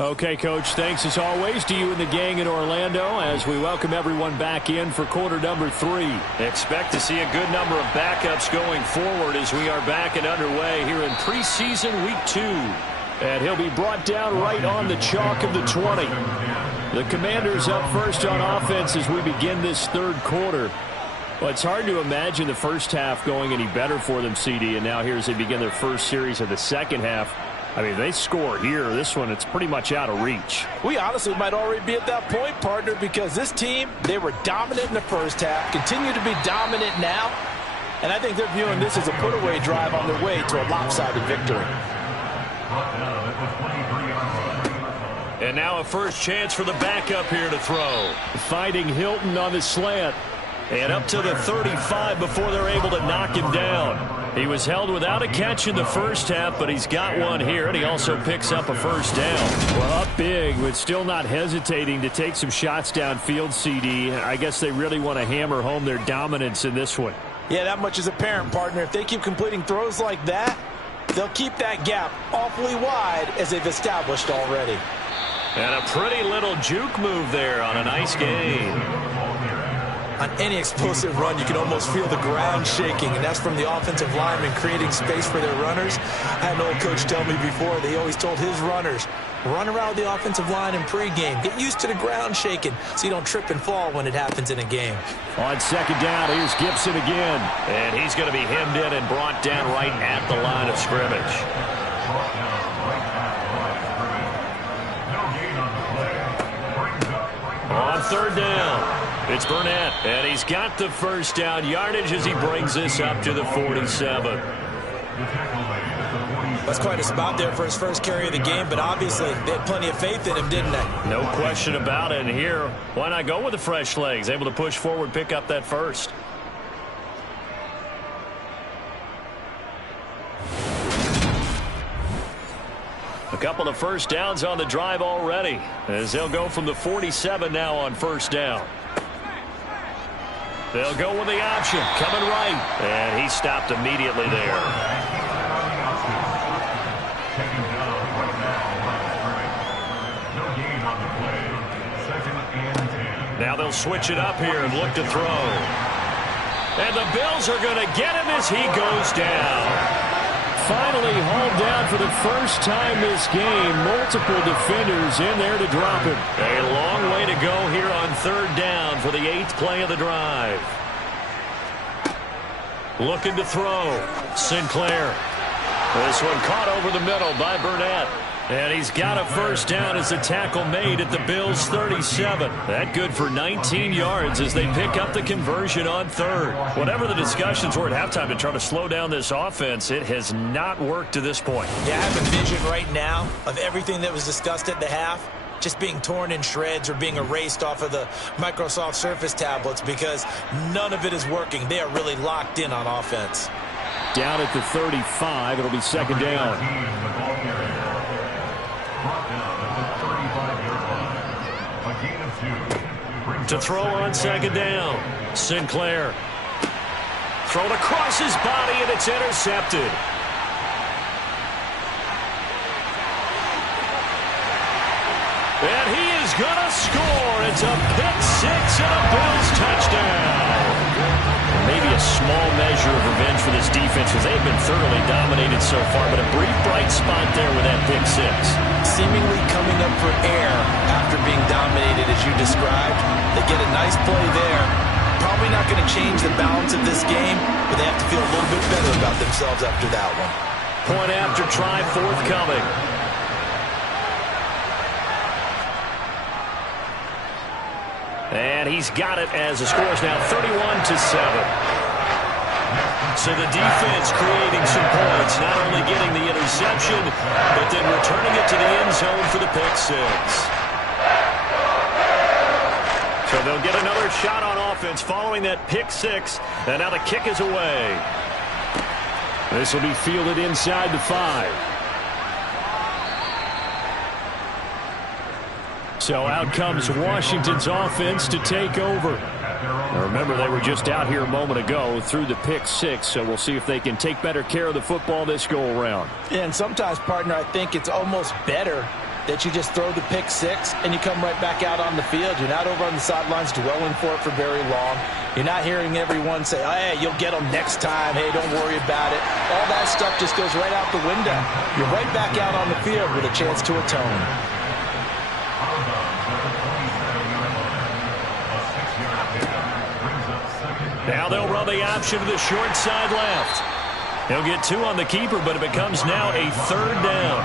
Okay, Coach, thanks as always to you and the gang in Orlando as we welcome everyone back in for quarter number 3. Expect to see a good number of backups going forward as we are back and underway here in preseason week 2. And he'll be brought down right on the chalk of the 20. The Commanders up first on offense as we begin this third quarter. Well, it's hard to imagine the first half going any better for them, CD, and now here as they begin their first series of the second half. I mean, they score here. This one, it's pretty much out of reach. We honestly might already be at that point, partner, because this team, they were dominant in the first half, continue to be dominant now, and I think they're viewing this as a put-away drive on their way to a lopsided victory. And now a first chance for the backup here to throw. Fighting Hilton on the slant. And up to the 35 before they're able to knock him down. He was held without a catch in the first half, but he's got one here, and he also picks up a first down. Well, up big, but still not hesitating to take some shots downfield, CD. I guess they really want to hammer home their dominance in this one. Yeah, that much is apparent, partner. If they keep completing throws like that, they'll keep that gap awfully wide as they've established already. And a pretty little juke move there on a nice gain. On any explosive run, you can almost feel the ground shaking, and that's from the offensive linemen creating space for their runners. I had an old coach tell me before, they always told his runners, run around the offensive line in pregame. Get used to the ground shaking so you don't trip and fall when it happens in a game. On second down, here's Gibson again. And he's going to be hemmed in and brought down right at the line of scrimmage. On third down. It's Burnett, and he's got the first down yardage as he brings this up to the 47. That's quite a spot there for his first carry of the game, but obviously they had plenty of faith in him, didn't they? No question about it. And here, why not go with the fresh legs? Able to push forward, pick up that first. A couple of first downs on the drive already, as they'll go from the 47 now on first down. They'll go with the option, coming right, and he stopped immediately there. Now they'll switch it up here and look to throw. And the Bills are going to get him as he goes down. Finally hauled down for the first time this game. Multiple defenders in there to drop him. A long way to go here on third down for the 8th play of the drive. Looking to throw. Sinclair. This one caught over the middle by Burnett. And he's got a first down as the tackle made at the Bills' 37. That good for 19 yards as they pick up the conversion on third. Whatever the discussions were at halftime to try to slow down this offense, it has not worked to this point. Yeah, I have a vision right now of everything that was discussed at the half just being torn in shreds or being erased off of the Microsoft Surface tablets because none of it is working. They are really locked in on offense. Down at the 35, it'll be second down. To throw on second down. Sinclair. Thrown across his body, and it's intercepted. And he is going to score. It's a pick six and a Bills touchdown. Maybe a small measure of revenge for this defense because they've been thoroughly dominated so far, but a brief bright spot there with that pick six. Seemingly coming up for air after being dominated as you described. They get a nice play there. Probably not going to change the balance of this game, but they have to feel a little bit better about themselves after that one. Point after try forthcoming. And he's got it as the score is now 31-7. So the defense creating some points, not only getting the interception, but then returning it to the end zone for the pick six. So they'll get another shot on offense following that pick six, and now the kick is away. This will be fielded inside the 5. So out comes Washington's offense to take over. Now remember, they were just out here a moment ago through the pick six, so we'll see if they can take better care of the football this go-around. Yeah, and sometimes, partner, I think it's almost better that you just throw the pick six and you come right back out on the field. You're not over on the sidelines dwelling for it for very long. You're not hearing everyone say, oh, hey, you'll get them next time. Hey, don't worry about it. All that stuff just goes right out the window. You're right back out on the field with a chance to atone. Now they'll run the option to the short side left. He'll get 2 on the keeper, but it becomes now a 3rd down.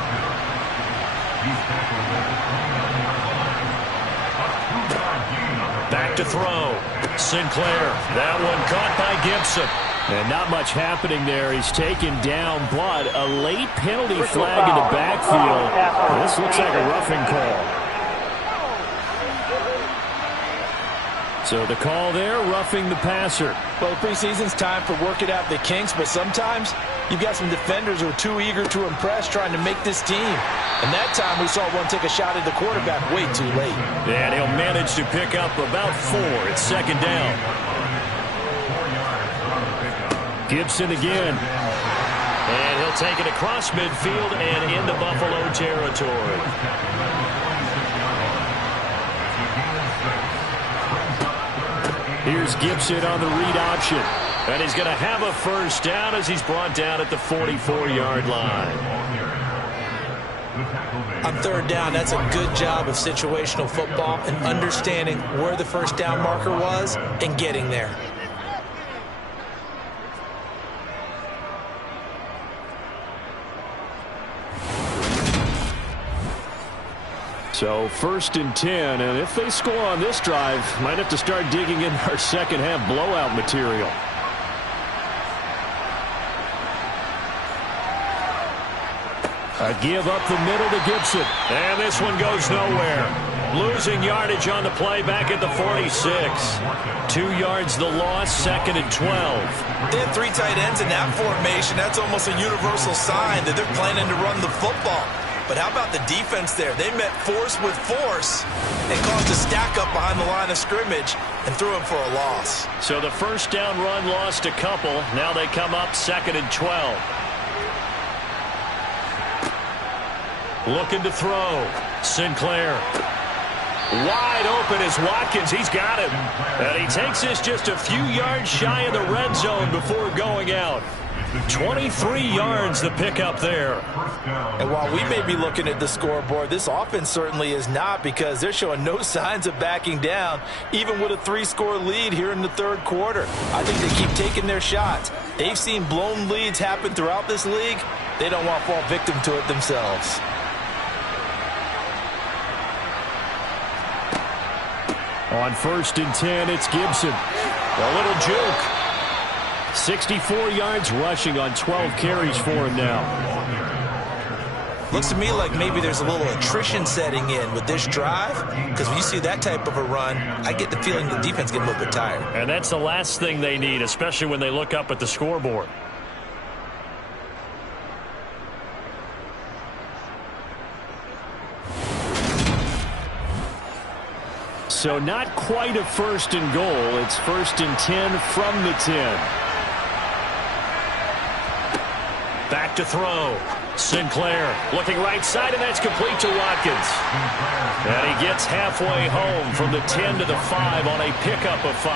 Back to throw. Sinclair. That one caught by Gibson. And not much happening there. He's taken down, but a late penalty flag in the backfield. This looks like a roughing call. So the call there, roughing the passer. Well, preseason's time for working out the kinks, but sometimes you've got some defenders who are too eager to impress, trying to make this team. And that time we saw one take a shot at the quarterback way too late. And he'll manage to pick up about 4. It's 2nd down. Gibson again. And he'll take it across midfield and into Buffalo territory. Here's Gibson on the read option. And he's going to have a 1st down as he's brought down at the 44-yard line. On 3rd down, that's a good job of situational football and understanding where the 1st down marker was and getting there. So 1st and 10, and if they score on this drive, might have to start digging in our second half blowout material. A give up the middle to Gibson, and this one goes nowhere. Losing yardage on the play back at the 46. 2 yards the loss, 2nd and 12. They had 3 tight ends in that formation. That's almost a universal sign that they're planning to run the football. But how about the defense there? They met force with force and caused a stack up behind the line of scrimmage and threw him for a loss. So the 1st down run lost a couple. Now they come up 2nd and 12. Looking to throw. Sinclair. Wide open is Watkins. He's got him. And he takes this just a few yards shy of the red zone before going out. 23 yards the pickup there. And while we may be looking at the scoreboard, this offense certainly is not, because they're showing no signs of backing down, even with a 3-score lead here in the 3rd quarter. I think they keep taking their shots. They've seen blown leads happen throughout this league. They don't want to fall victim to it themselves. On 1st and 10, it's Gibson. A little juke. 64 yards rushing on 12 carries for him now. Looks to me like maybe there's a little attrition setting in with this drive, because when you see that type of a run, I get the feeling the defense gets a little bit tired. And that's the last thing they need, especially when they look up at the scoreboard. So not quite a 1st and goal. It's 1st and 10 from the 10. Back to throw. Sinclair looking right side, and that's complete to Watkins. And he gets halfway home from the 10 to the 5 on a pickup of 5.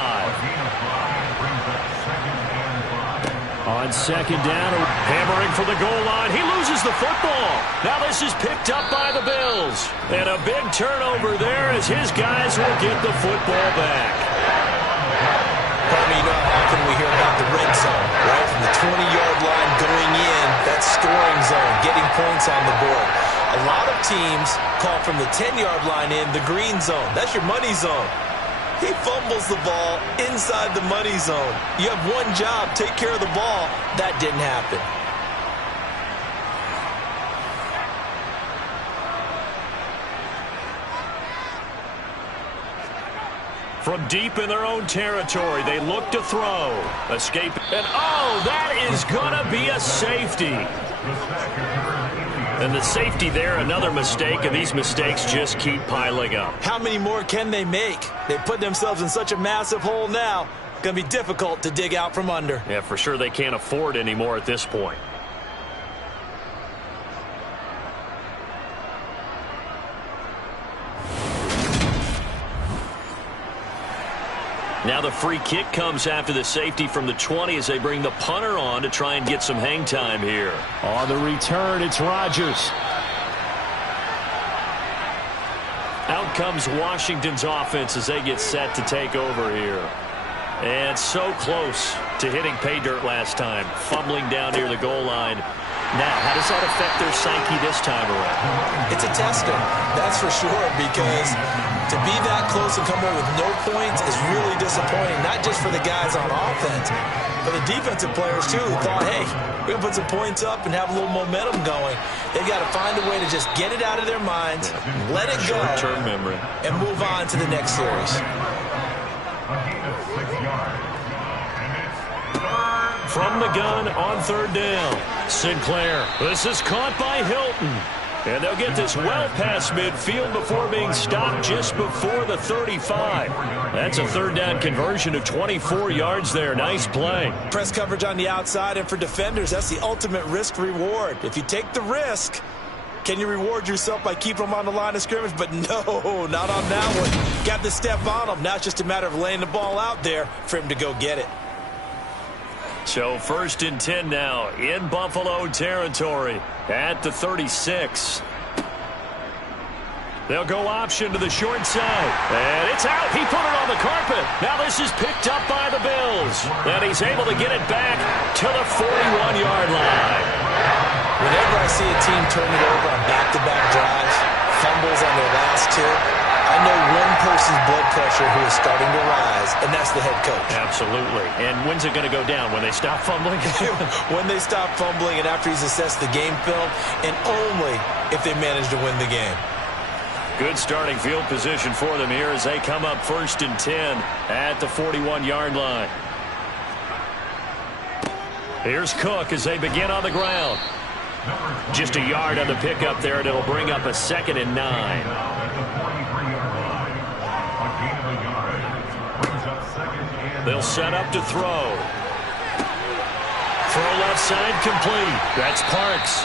On 2nd down, hammering for the goal line. He loses the football. Now this is picked up by the Bills. And a big turnover there as his guys will get the football back. Probably, you know how often we hear about the red zone, right? From the 20-yard line going in, that scoring zone, getting points on the board. A lot of teams call from the 10-yard line in the green zone. That's your money zone. He fumbles the ball inside the money zone. You have one job, take care of the ball. That didn't happen. From deep in their own territory, they look to throw. Escape. And oh, that is going to be a safety. And the safety there, another mistake, and these mistakes just keep piling up. How many more can they make? They put themselves in such a massive hole now. Going to be difficult to dig out from under. Yeah, for sure they can't afford any more at this point. Now the free kick comes after the safety from the 20 as they bring the punter on to try and get some hang time here. On the return, it's Rodgers. Out comes Washington's offense as they get set to take over here. And so close to hitting pay dirt last time, fumbling down near the goal line. Now, how does that affect their psyche this time around? It's a tester, that's for sure, because to be that close and come away with no points is really disappointing, not just for the guys on offense, but the defensive players, too, who thought, hey, we're going to put some points up and have a little momentum going. They've got to find a way to just get it out of their minds, let it go, short-term memory, and move on to the next series. From the gun on third down, Sinclair. This is caught by Hilton. And they'll get this well past midfield before being stopped just before the 35. That's a third down conversion of 24 yards there. Nice play. Press coverage on the outside, and for defenders, that's the ultimate risk-reward. If you take the risk, can you reward yourself by keeping them on the line of scrimmage? But no, not on that one. Got the step on them. Now it's just a matter of laying the ball out there for him to go get it. So 1st and 10 now in Buffalo territory at the 36. They'll go option to the short side. And it's out. He put it on the carpet. Now this is picked up by the Bills. And he's able to get it back to the 41-yard line. Whenever I see a team turn it over on back-to-back drives, fumbles on their last two, I know one person's blood pressure who is starting to rise, and that's the head coach. Absolutely. And when's it going to go down? When they stop fumbling? When they stop fumbling and after he's assessed the game film, and only if they manage to win the game. Good starting field position for them here as they come up 1st and 10 at the 41-yard line. Here's Cook as they begin on the ground. Just a yard on the pickup there, and it'll bring up a 2nd and 9. They'll set up to throw. Throw left side complete. That's Parks.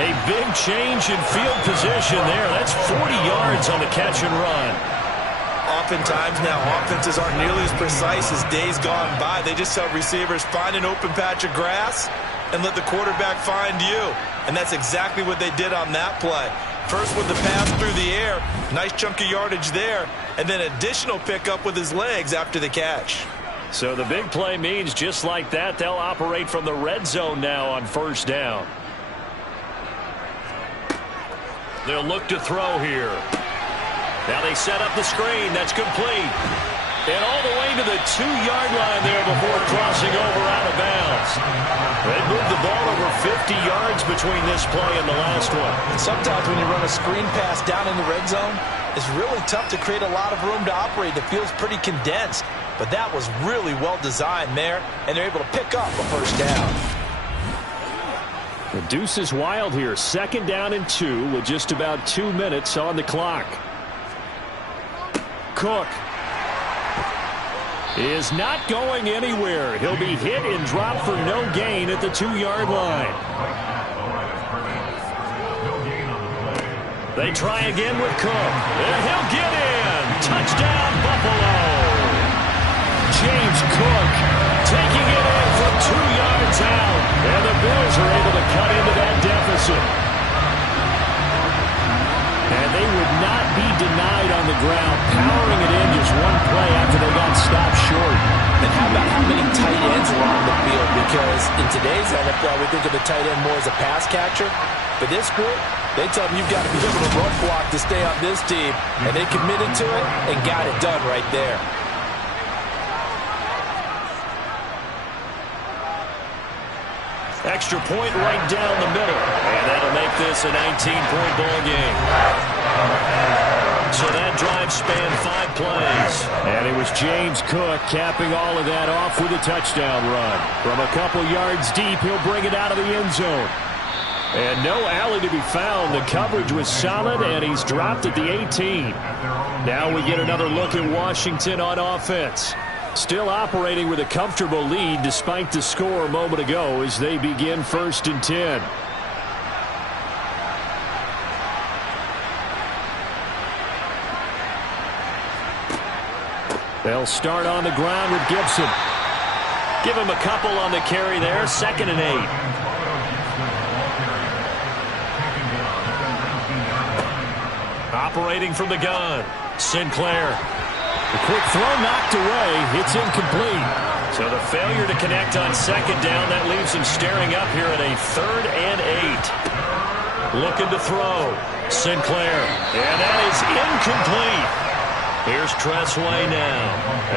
A big change in field position there. That's 40 yards on the catch and run. Oftentimes now offenses aren't nearly as precise as days gone by. They just tell receivers, find an open patch of grass and let the quarterback find you. And that's exactly what they did on that play. First with the pass through the air, nice chunk of yardage there, and then additional pickup with his legs after the catch. So the big play means just like that, they'll operate from the red zone now on 1st down. They'll look to throw here. Now they set up the screen. That's complete. And all the way to the 2-yard line there before crossing over out of bounds. They moved the ball over 50 yards between this play and the last one. Sometimes when you run a screen pass down in the red zone, it's really tough to create a lot of room to operate. The field's pretty condensed. But that was really well designed there, and they're able to pick up a 1st down. The deuce is wild here. 2nd down and 2 with just about 2 minutes on the clock. Cook is not going anywhere. He'll be hit and dropped for no gain at the 2-yard line. They try again with Cook. And he'll get in. Touchdown, Buffalo. James Cook taking it in from 2 yards out. And the Bills are able to cut into that deficit. And they would not be denied on the ground, powering it in just one play after they got stopped short. And how about how many tight ends were on the field? Because in today's NFL, we think of the tight end more as a pass catcher. But this group, they tell them you've got to be able to run block to stay on this team. And they committed to it and got it done right there. Extra point right down the middle. And that'll make this a 19-point ball game. So that drive spanned 5 plays. And it was James Cook capping all of that off with a touchdown run. From a couple yards deep, he'll bring it out of the end zone. And no alley to be found. The coverage was solid, and he's dropped at the 18. Now we get another look at Washington on offense. Still operating with a comfortable lead despite the score a moment ago as they begin 1st and 10. They'll start on the ground with Gibson. Give him a couple on the carry there. 2nd and 8. Operating from the gun, Sinclair. The quick throw knocked away. It's incomplete. So the failure to connect on second down, that leaves him staring up here at a 3rd and 8. Looking to throw. Sinclair. And that is incomplete. Here's Tressway now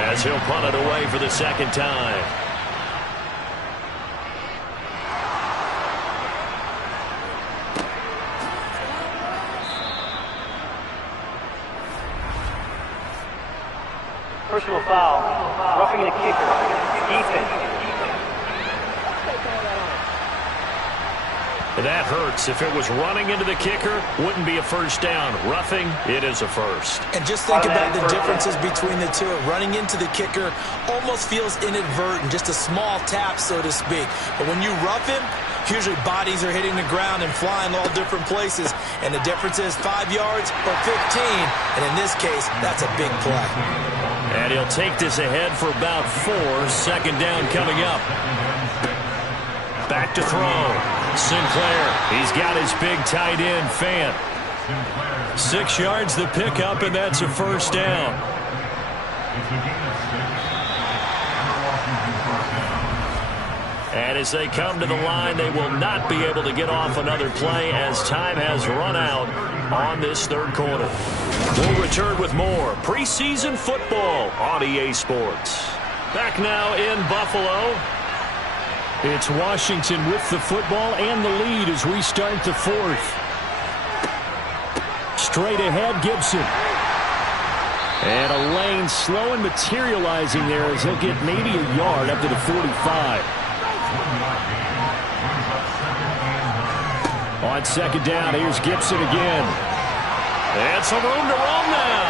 as he'll punt it away for the second time. Personal foul. Roughing the kicker. Defense. That hurts. If it was running into the kicker, wouldn't be a first down. Roughing, it is a first. And just think about the differences between the two. Running into the kicker almost feels inadvertent, just a small tap, so to speak. But when you rough him, usually bodies are hitting the ground and flying all different places. And the difference is 5 yards or 15. And in this case, that's a big play. And he'll take this ahead for about 4. Second down coming up. Back to throw. Sinclair. He's got his big tight end, Fant. 6 yards the pickup, and that's a first down. And as they come to the line, they will not be able to get off another play as time has run out on this third quarter. We'll return with more preseason football on EA Sports. Back now in Buffalo. It's Washington with the football and the lead as we start the 4th. Straight ahead, Gibson. And a lane slow and materializing there as he'll get maybe a yard up to the 45. On second down, here's Gibson again. And some room to roam now.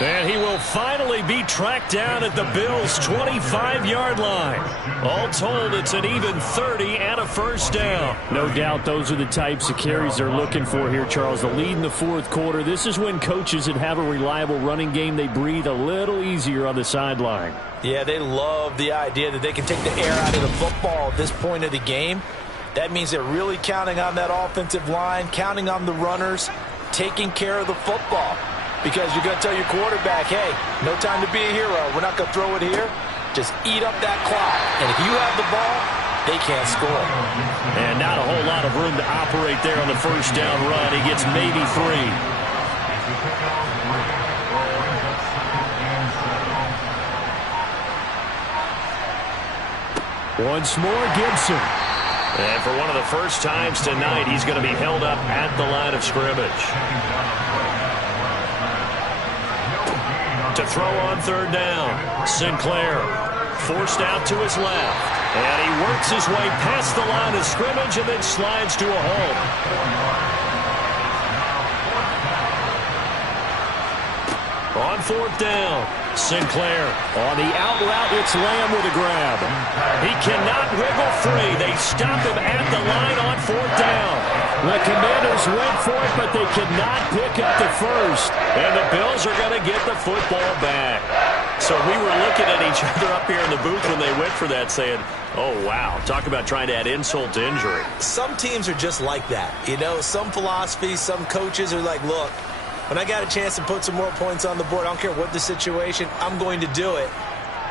And he will finally be tracked down at the Bills' 25-yard line. All told, it's an even 30 and a first down. No doubt those are the types of carries they're looking for here, Charles. The lead in the 4th quarter. This is when coaches that have a reliable running game, they breathe a little easier on the sideline. Yeah, they love the idea that they can take the air out of the football at this point of the game. That means they're really counting on that offensive line, counting on the runners, taking care of the football. Because you're going to tell your quarterback, hey, no time to be a hero. We're not going to throw it here. Just eat up that clock. And if you have the ball, they can't score. And not a whole lot of room to operate there on the first down run. He gets maybe 3. Once more, Gibson. And for one of the first times tonight, he's going to be held up at the line of scrimmage. To throw on third down. Sinclair forced out to his left. And he works his way past the line of scrimmage and then slides to a halt. On fourth down, Sinclair on the out route. It's Lamb with a grab. He cannot wriggle free. They stop him at the line on fourth down. The Commanders went for it, but they could not pick up the first. And the Bills are going to get the football back. So we were looking at each other up here in the booth when they went for that saying, oh, wow, talk about trying to add insult to injury. Some teams are just like that. You know, some philosophies, some coaches are like, look, when I got a chance to put some more points on the board, I don't care what the situation, I'm going to do it.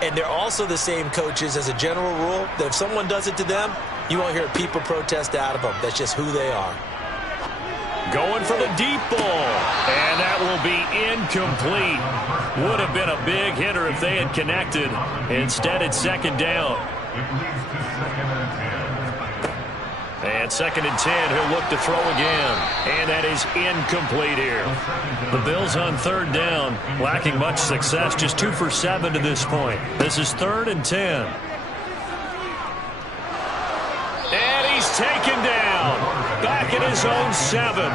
And they're also the same coaches as a general rule that if someone does it to them, you won't hear people protest out of them. That's just who they are. Going for the deep ball. And that will be incomplete. Would have been a big hitter if they had connected. Instead, it's second down. And second and 10, he'll look to throw again. And that is incomplete here. The Bills on third down, lacking much success, just 2 for 7 to this point. This is 3rd and 10. And he's taken down. Back at his own 7.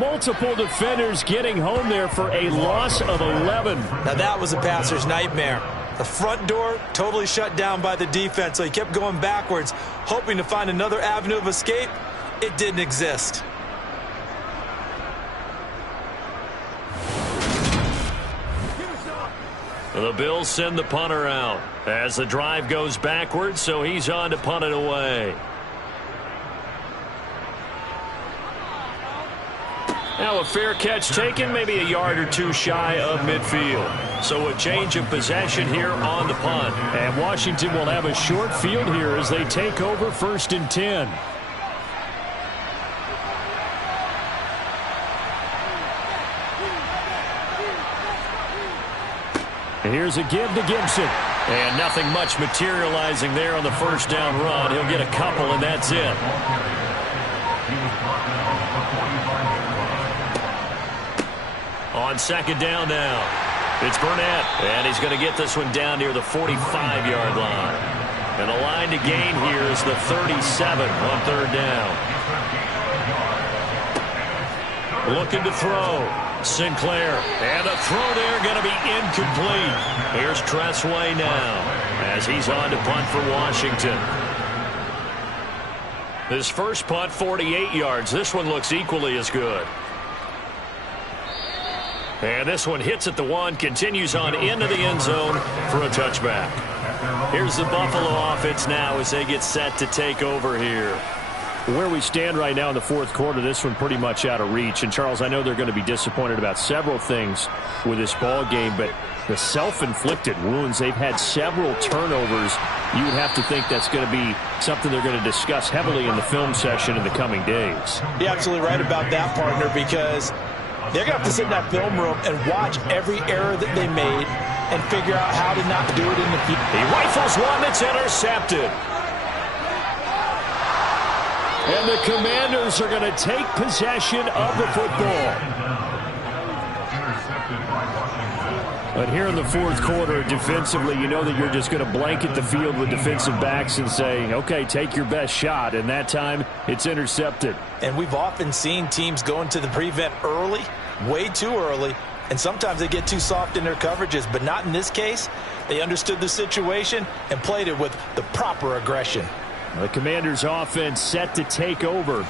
Multiple defenders getting home there for a loss of 11. Now that was a passer's nightmare. The front door totally shut down by the defense, so he kept going backwards, hoping to find another avenue of escape. It didn't exist. The Bills send the punter out as the drive goes backwards, so he's on to punt it away. Now a fair catch taken, maybe a yard or two shy of midfield. So a change of possession here on the punt. And Washington will have a short field here as they take over 1st and 10. Here's a give to Gibson. And nothing much materializing there on the first down run. He'll get a couple, and that's it. On 2nd down now, it's Burnett. And he's going to get this one down near the 45-yard line. And the line to gain here is the 37 on 3rd down. Looking to throw. Sinclair. And a throw there going to be incomplete. Here's Tressway now as he's on to punt for Washington. His first punt, 48 yards. This one looks equally as good. And this one hits at the 1, continues on into the end zone for a touchback. Here's the Buffalo offense now as they get set to take over here. Where we stand right now in the 4th quarter, this one pretty much out of reach. And, Charles, I know they're going to be disappointed about several things with this ball game, but the self-inflicted wounds, they've had several turnovers. You would have to think that's going to be something they're going to discuss heavily in the film session in the coming days. You're absolutely right about that, partner, because they're going to have to sit in that film room and watch every error that they made and figure out how to not do it in the future. He rifles one that's intercepted. And the Commanders are going to take possession of the football. But here in the 4th quarter, defensively, you know that you're just going to blanket the field with defensive backs and say, okay, take your best shot. And that time, it's intercepted. And we've often seen teams go into the prevent early, way too early, and sometimes they get too soft in their coverages. But not in this case. They understood the situation and played it with the proper aggression. The Commanders' offense set to take over.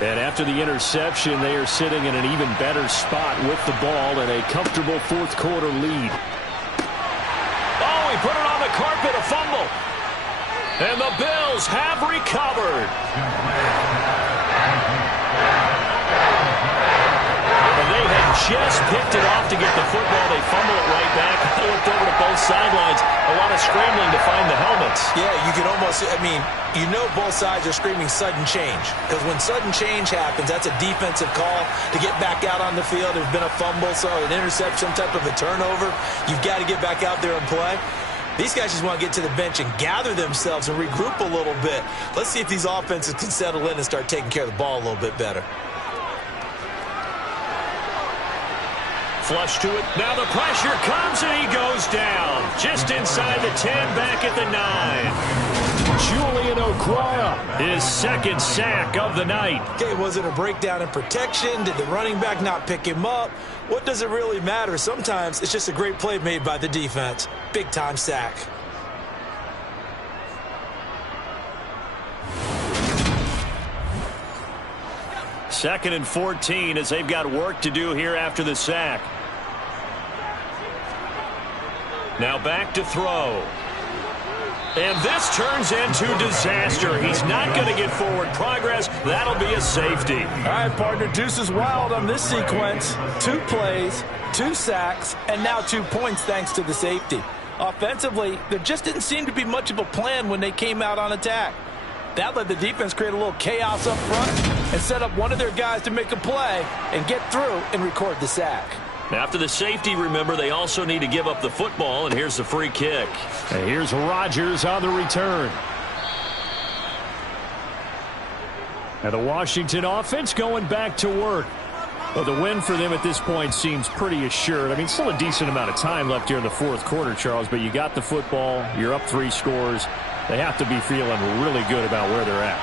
And after the interception, they are sitting in an even better spot with the ball and a comfortable 4th quarter lead. Oh, he put it on the carpet, a fumble. And the Bills have recovered. And they had just picked it off to get the football. They fumble it right back. They looked over to both sidelines. A lot of scrambling to find the helmets. Yeah, you can almost, you know both sides are screaming sudden change. Because when sudden change happens, that's a defensive call to get back out on the field. There's been a fumble, so an interception, some type of a turnover. You've got to get back out there and play. These guys just want to get to the bench and gather themselves and regroup a little bit. Let's see if these offenses can settle in and start taking care of the ball a little bit better. Flush to it. Now the pressure comes and he goes down. Just inside the 10, back at the 9. Julian Okwara, his 2nd sack of the night. Okay, was it a breakdown in protection? Did the running back not pick him up? What does it really matter? Sometimes it's just a great play made by the defense. Big-time sack. Second and 14 as they've got work to do here after the sack. Now back to throw. And this turns into disaster. He's not going to get forward progress. That'll be a safety. All right, partner, deuce is wild on this sequence. 2 plays, 2 sacks, and now 2 points thanks to the safety. Offensively, there just didn't seem to be much of a plan when they came out on attack. That let the defense create a little chaos up front and set up one of their guys to make a play and get through and record the sack. After the safety, remember, they also need to give up the football, and here's the free kick. And here's Rodgers on the return. And the Washington offense going back to work. Well, the win for them at this point seems pretty assured. I mean, still a decent amount of time left here in the 4th quarter, Charles, but you got the football, you're up 3 scores. They have to be feeling really good about where they're at.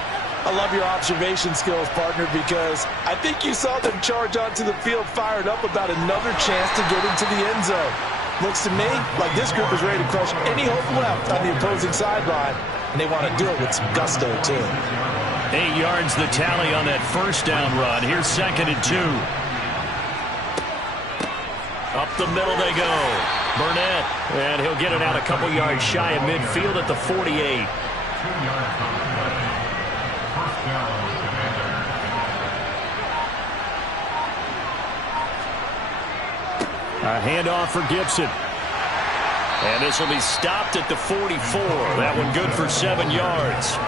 I love your observation skills, partner, because I think you saw them charge onto the field fired up about another chance to get into the end zone. Looks to me like this group is ready to crush any hope left on the opposing sideline, and they want to do it with some gusto, too. 8 yards the tally on that first down run. Here's 2nd and 2. Up the middle they go. Burnett, and he'll get it out a couple yards shy of midfield at the 48. 2 yards on the play. First down, Commander. A handoff for Gibson. And this will be stopped at the 44. That one good for 7 yards.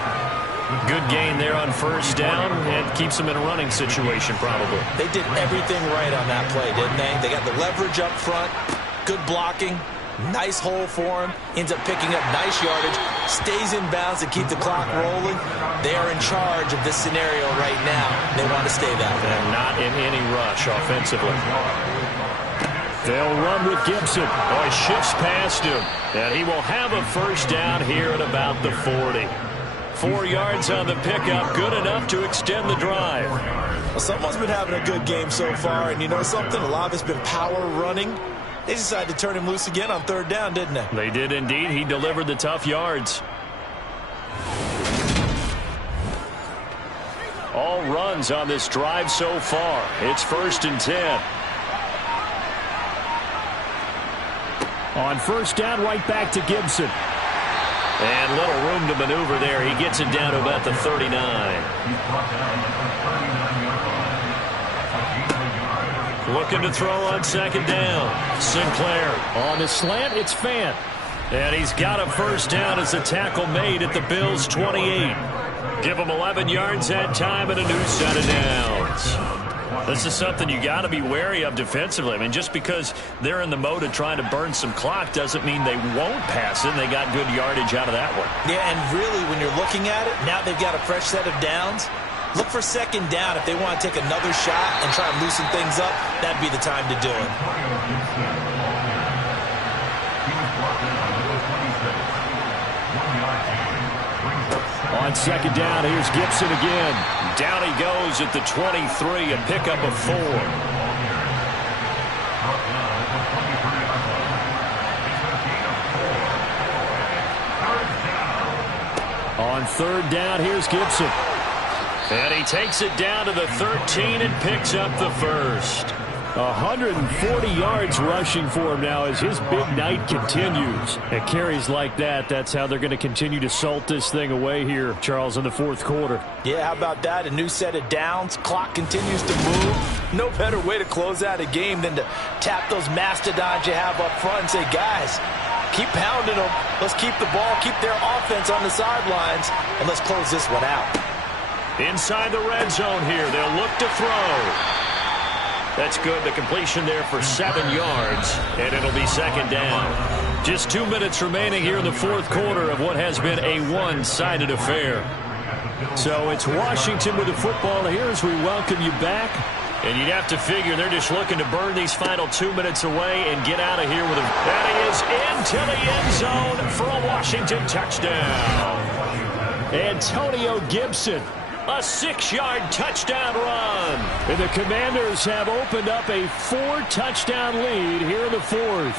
Good gain there on first down and keeps them in a running situation probably. They did everything right on that play, didn't they? They got the leverage up front, good blocking, nice hole for him, ends up picking up nice yardage, stays in bounds to keep the clock rolling. They are in charge of this scenario right now. They want to stay that way. And not in any rush offensively. They'll run with Gibson. Oh, he shifts past him. And he will have a first down here at about the 40. 4 yards on the pickup, good enough to extend the drive. Well, someone's been having a good game so far, and you know something? A lot of it's been power running. They decided to turn him loose again on third down, didn't they? They did indeed. He delivered the tough yards. All runs on this drive so far. It's 1st and 10. On first down, right back to Gibson. And little room to maneuver there. He gets it down to about the 39. Looking to throw on second down. Sinclair on the slant. It's Fant. And he's got a first down as the tackle made at the Bills' 28. Give him 11 yards that time and a new set of downs. This is something you got to be wary of defensively. I mean, just because they're in the mode of trying to burn some clock doesn't mean they won't pass it. They got good yardage out of that one. Yeah, and really, when you're looking at it, now they've got a fresh set of downs. Look for second down. If they want to take another shot and try and loosen things up, that'd be the time to do it. On second down, here's Gibson again. Down he goes at the 23, a pickup of 4. On third down, here's Gibson. And he takes it down to the 13 and picks up the first. 140 yards rushing for him now as his big night continues. At carries like that, that's how they're going to continue to salt this thing away here, Charles, in the fourth quarter. Yeah, how about that? A new set of downs. Clock continues to move. No better way to close out a game than to tap those mastodons you have up front and say, guys, keep pounding them. Let's keep the ball, keep their offense on the sidelines, and let's close this one out. Inside the red zone here, they'll look to throw. That's good. The completion there for 7 yards, and it'll be second down. Just 2 minutes remaining here in the fourth quarter of what has been a one-sided affair. So it's Washington with the football here as we welcome you back. And you'd have to figure they're just looking to burn these final 2 minutes away and get out of here with a... And he is into the end zone for a Washington touchdown. Antonio Gibson. A 6-yard touchdown run. And the Commanders have opened up a 4-touchdown lead here in the fourth.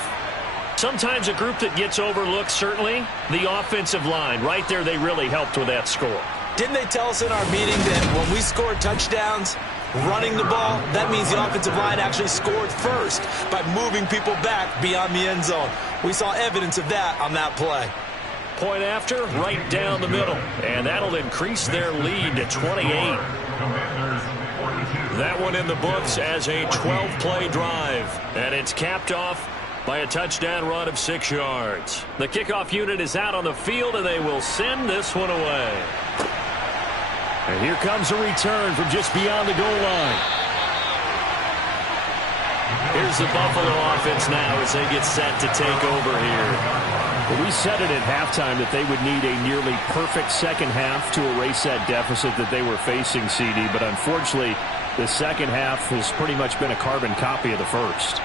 Sometimes a group that gets overlooked, certainly, the offensive line. Right there, they really helped with that score. Didn't they tell us in our meeting that when we score touchdowns, running the ball, that means the offensive line actually scored first by moving people back beyond the end zone? We saw evidence of that on that play. Point after, right down the middle. And that'll increase their lead to 28. That one in the books as a 12-play drive. And it's capped off by a touchdown run of 6 yards. The kickoff unit is out on the field, and they will send this one away. And here comes a return from just beyond the goal line. Here's the Buffalo offense now as they get set to take over here. Well, we said it at halftime that they would need a nearly perfect second half to erase that deficit that they were facing, CD. But unfortunately, the second half has pretty much been a carbon copy of the first.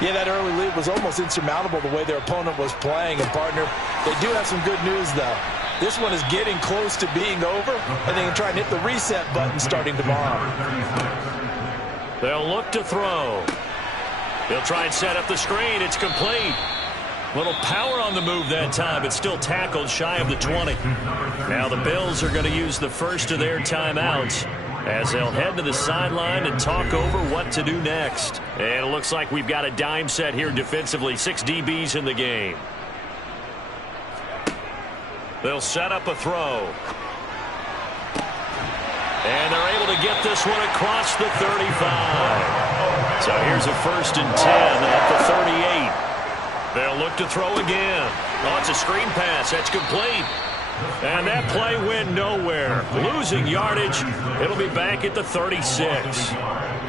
Yeah, that early lead was almost insurmountable the way their opponent was playing. And, partner, they do have some good news, though. This one is getting close to being over, and they can try and hit the reset button starting tomorrow. They'll look to throw. They'll try and set up the screen. It's complete. Little power on the move that time, but still tackled shy of the 20. Now the Bills are going to use the first of their timeouts as they'll head to the sideline and talk over what to do next. And it looks like we've got a dime set here defensively. 6 DBs in the game. They'll set up a throw. And they're able to get this one across the 35. So here's a 1st and 10 at the 38. They'll look to throw again. Oh, it's a screen pass. That's complete. And that play went nowhere. Losing yardage. It'll be back at the 36.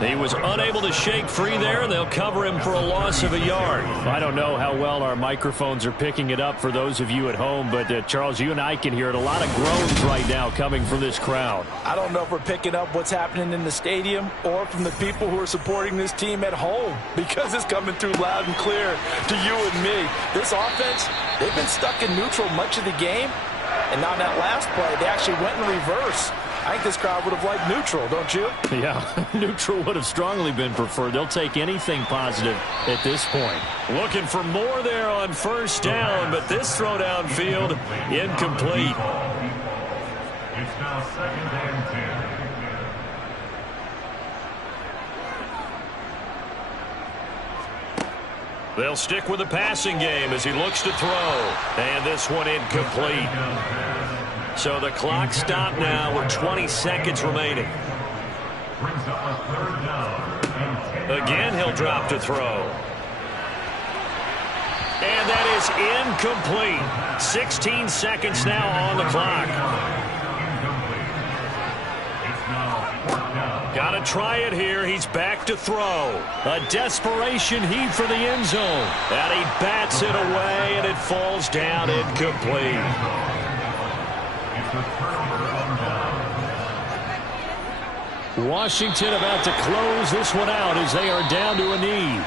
He was unable to shake free there, and they'll cover him for a loss of a yard. I don't know how well our microphones are picking it up for those of you at home, but Charles, you and I can hear it. A lot of groans right now coming from this crowd. I don't know if we're picking up what's happening in the stadium or from the people who are supporting this team at home, because it's coming through loud and clear to you and me. This offense, they've been stuck in neutral much of the game. And now that last play, they actually went in reverse. I think this crowd would have liked neutral, don't you? Yeah, neutral would have strongly been preferred. They'll take anything positive at this point. Looking for more there on 1st down, but this throw downfield incomplete. It's now 2nd and 10. They'll stick with the passing game as he looks to throw. And this one incomplete. So the clock stopped now with 20 seconds remaining. Again, he'll drop to throw. And that is incomplete. 16 seconds now on the clock. Got to try it here. He's back to throw. A desperation heave for the end zone. And he bats it away, and it falls down incomplete. Washington about to close this one out as they are down to a knee.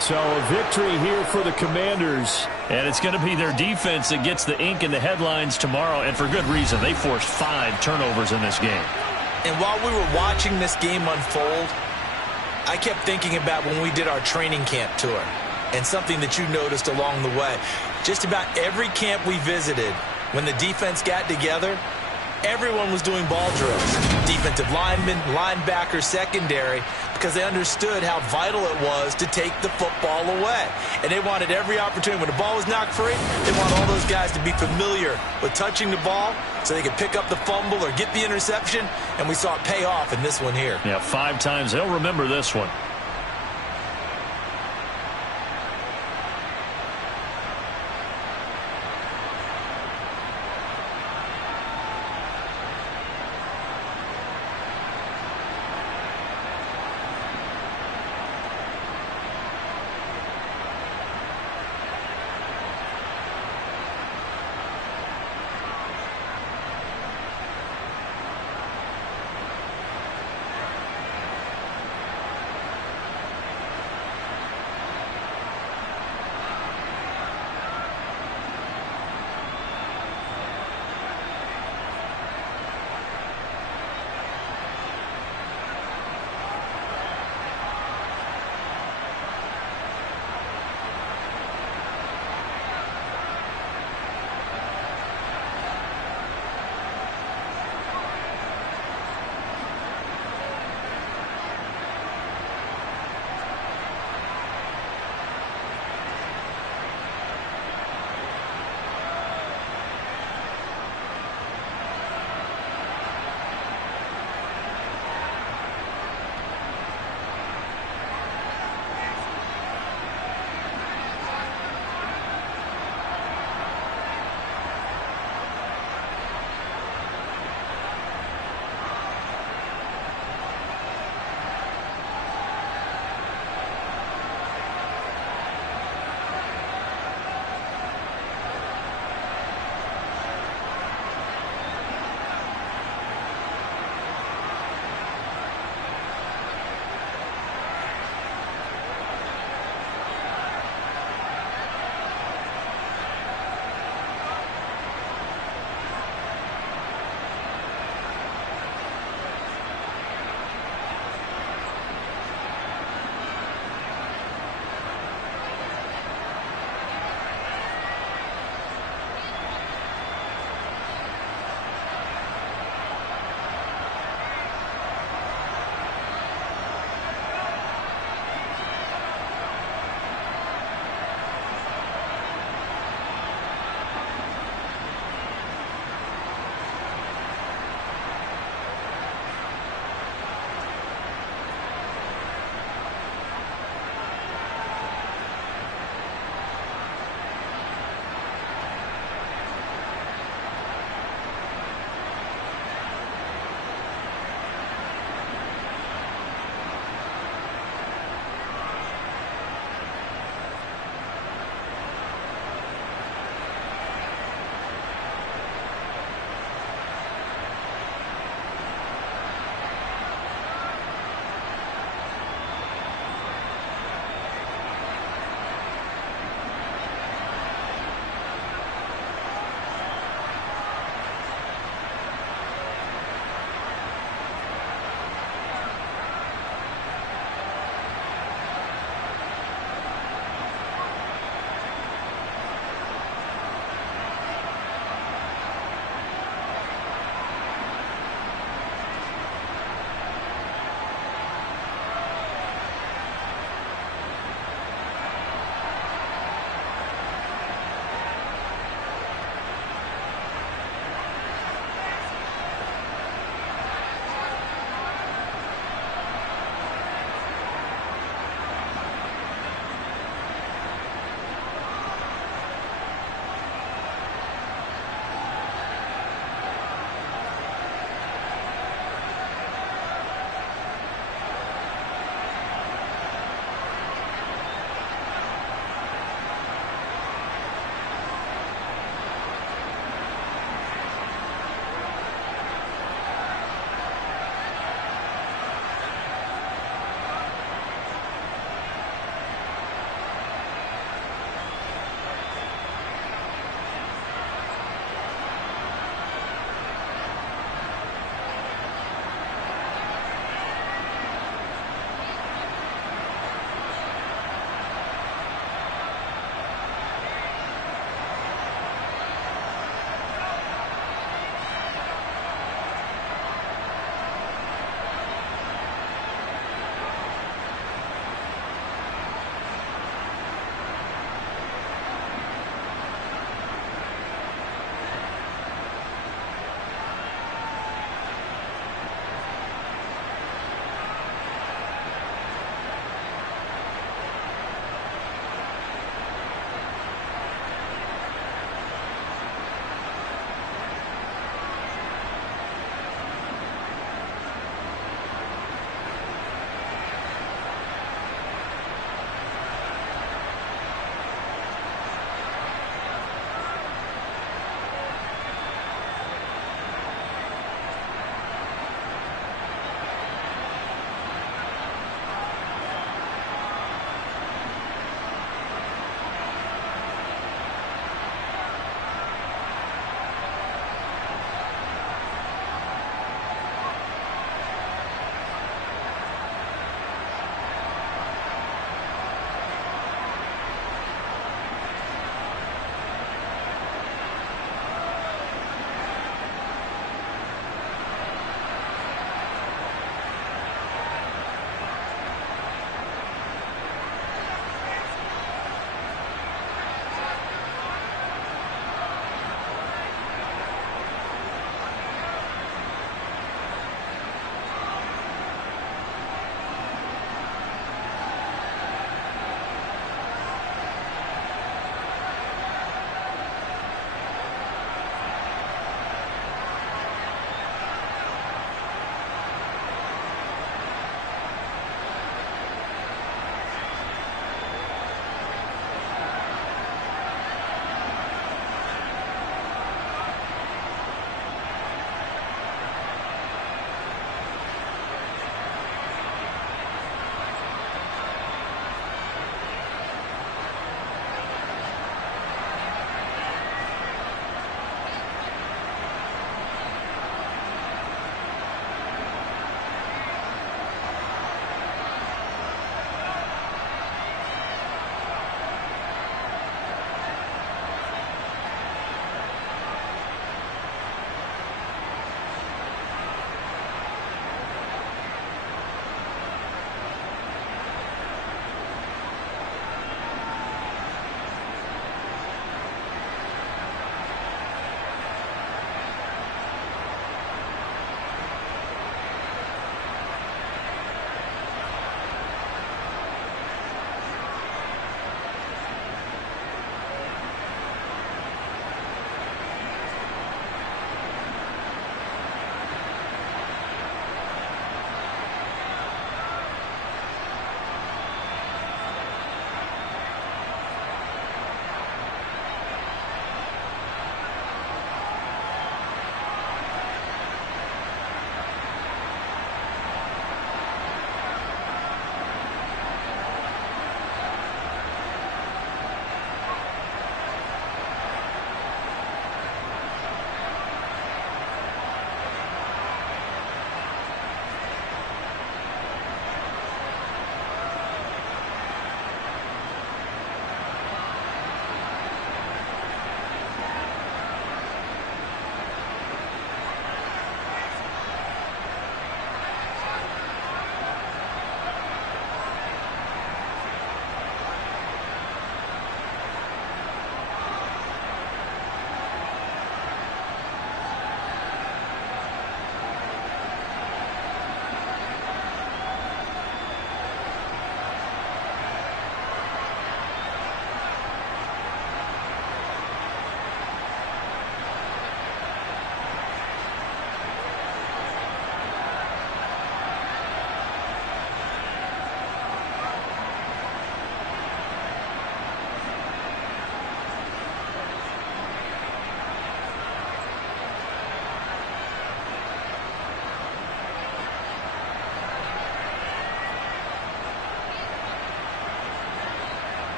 So a victory here for the Commanders. And it's going to be their defense that gets the ink in the headlines tomorrow, and for good reason. They forced 5 turnovers in this game. And while we were watching this game unfold, I kept thinking about when we did our training camp tour and something that you noticed along the way. Just about every camp we visited, when the defense got together, everyone was doing ball drills. Defensive linemen, linebackers, secondary, because they understood how vital it was to take the football away. And they wanted every opportunity. When the ball was knocked free, they want all those guys to be familiar with touching the ball so they could pick up the fumble or get the interception. And we saw it pay off in this one here. Yeah, 5 times. They'll remember this one.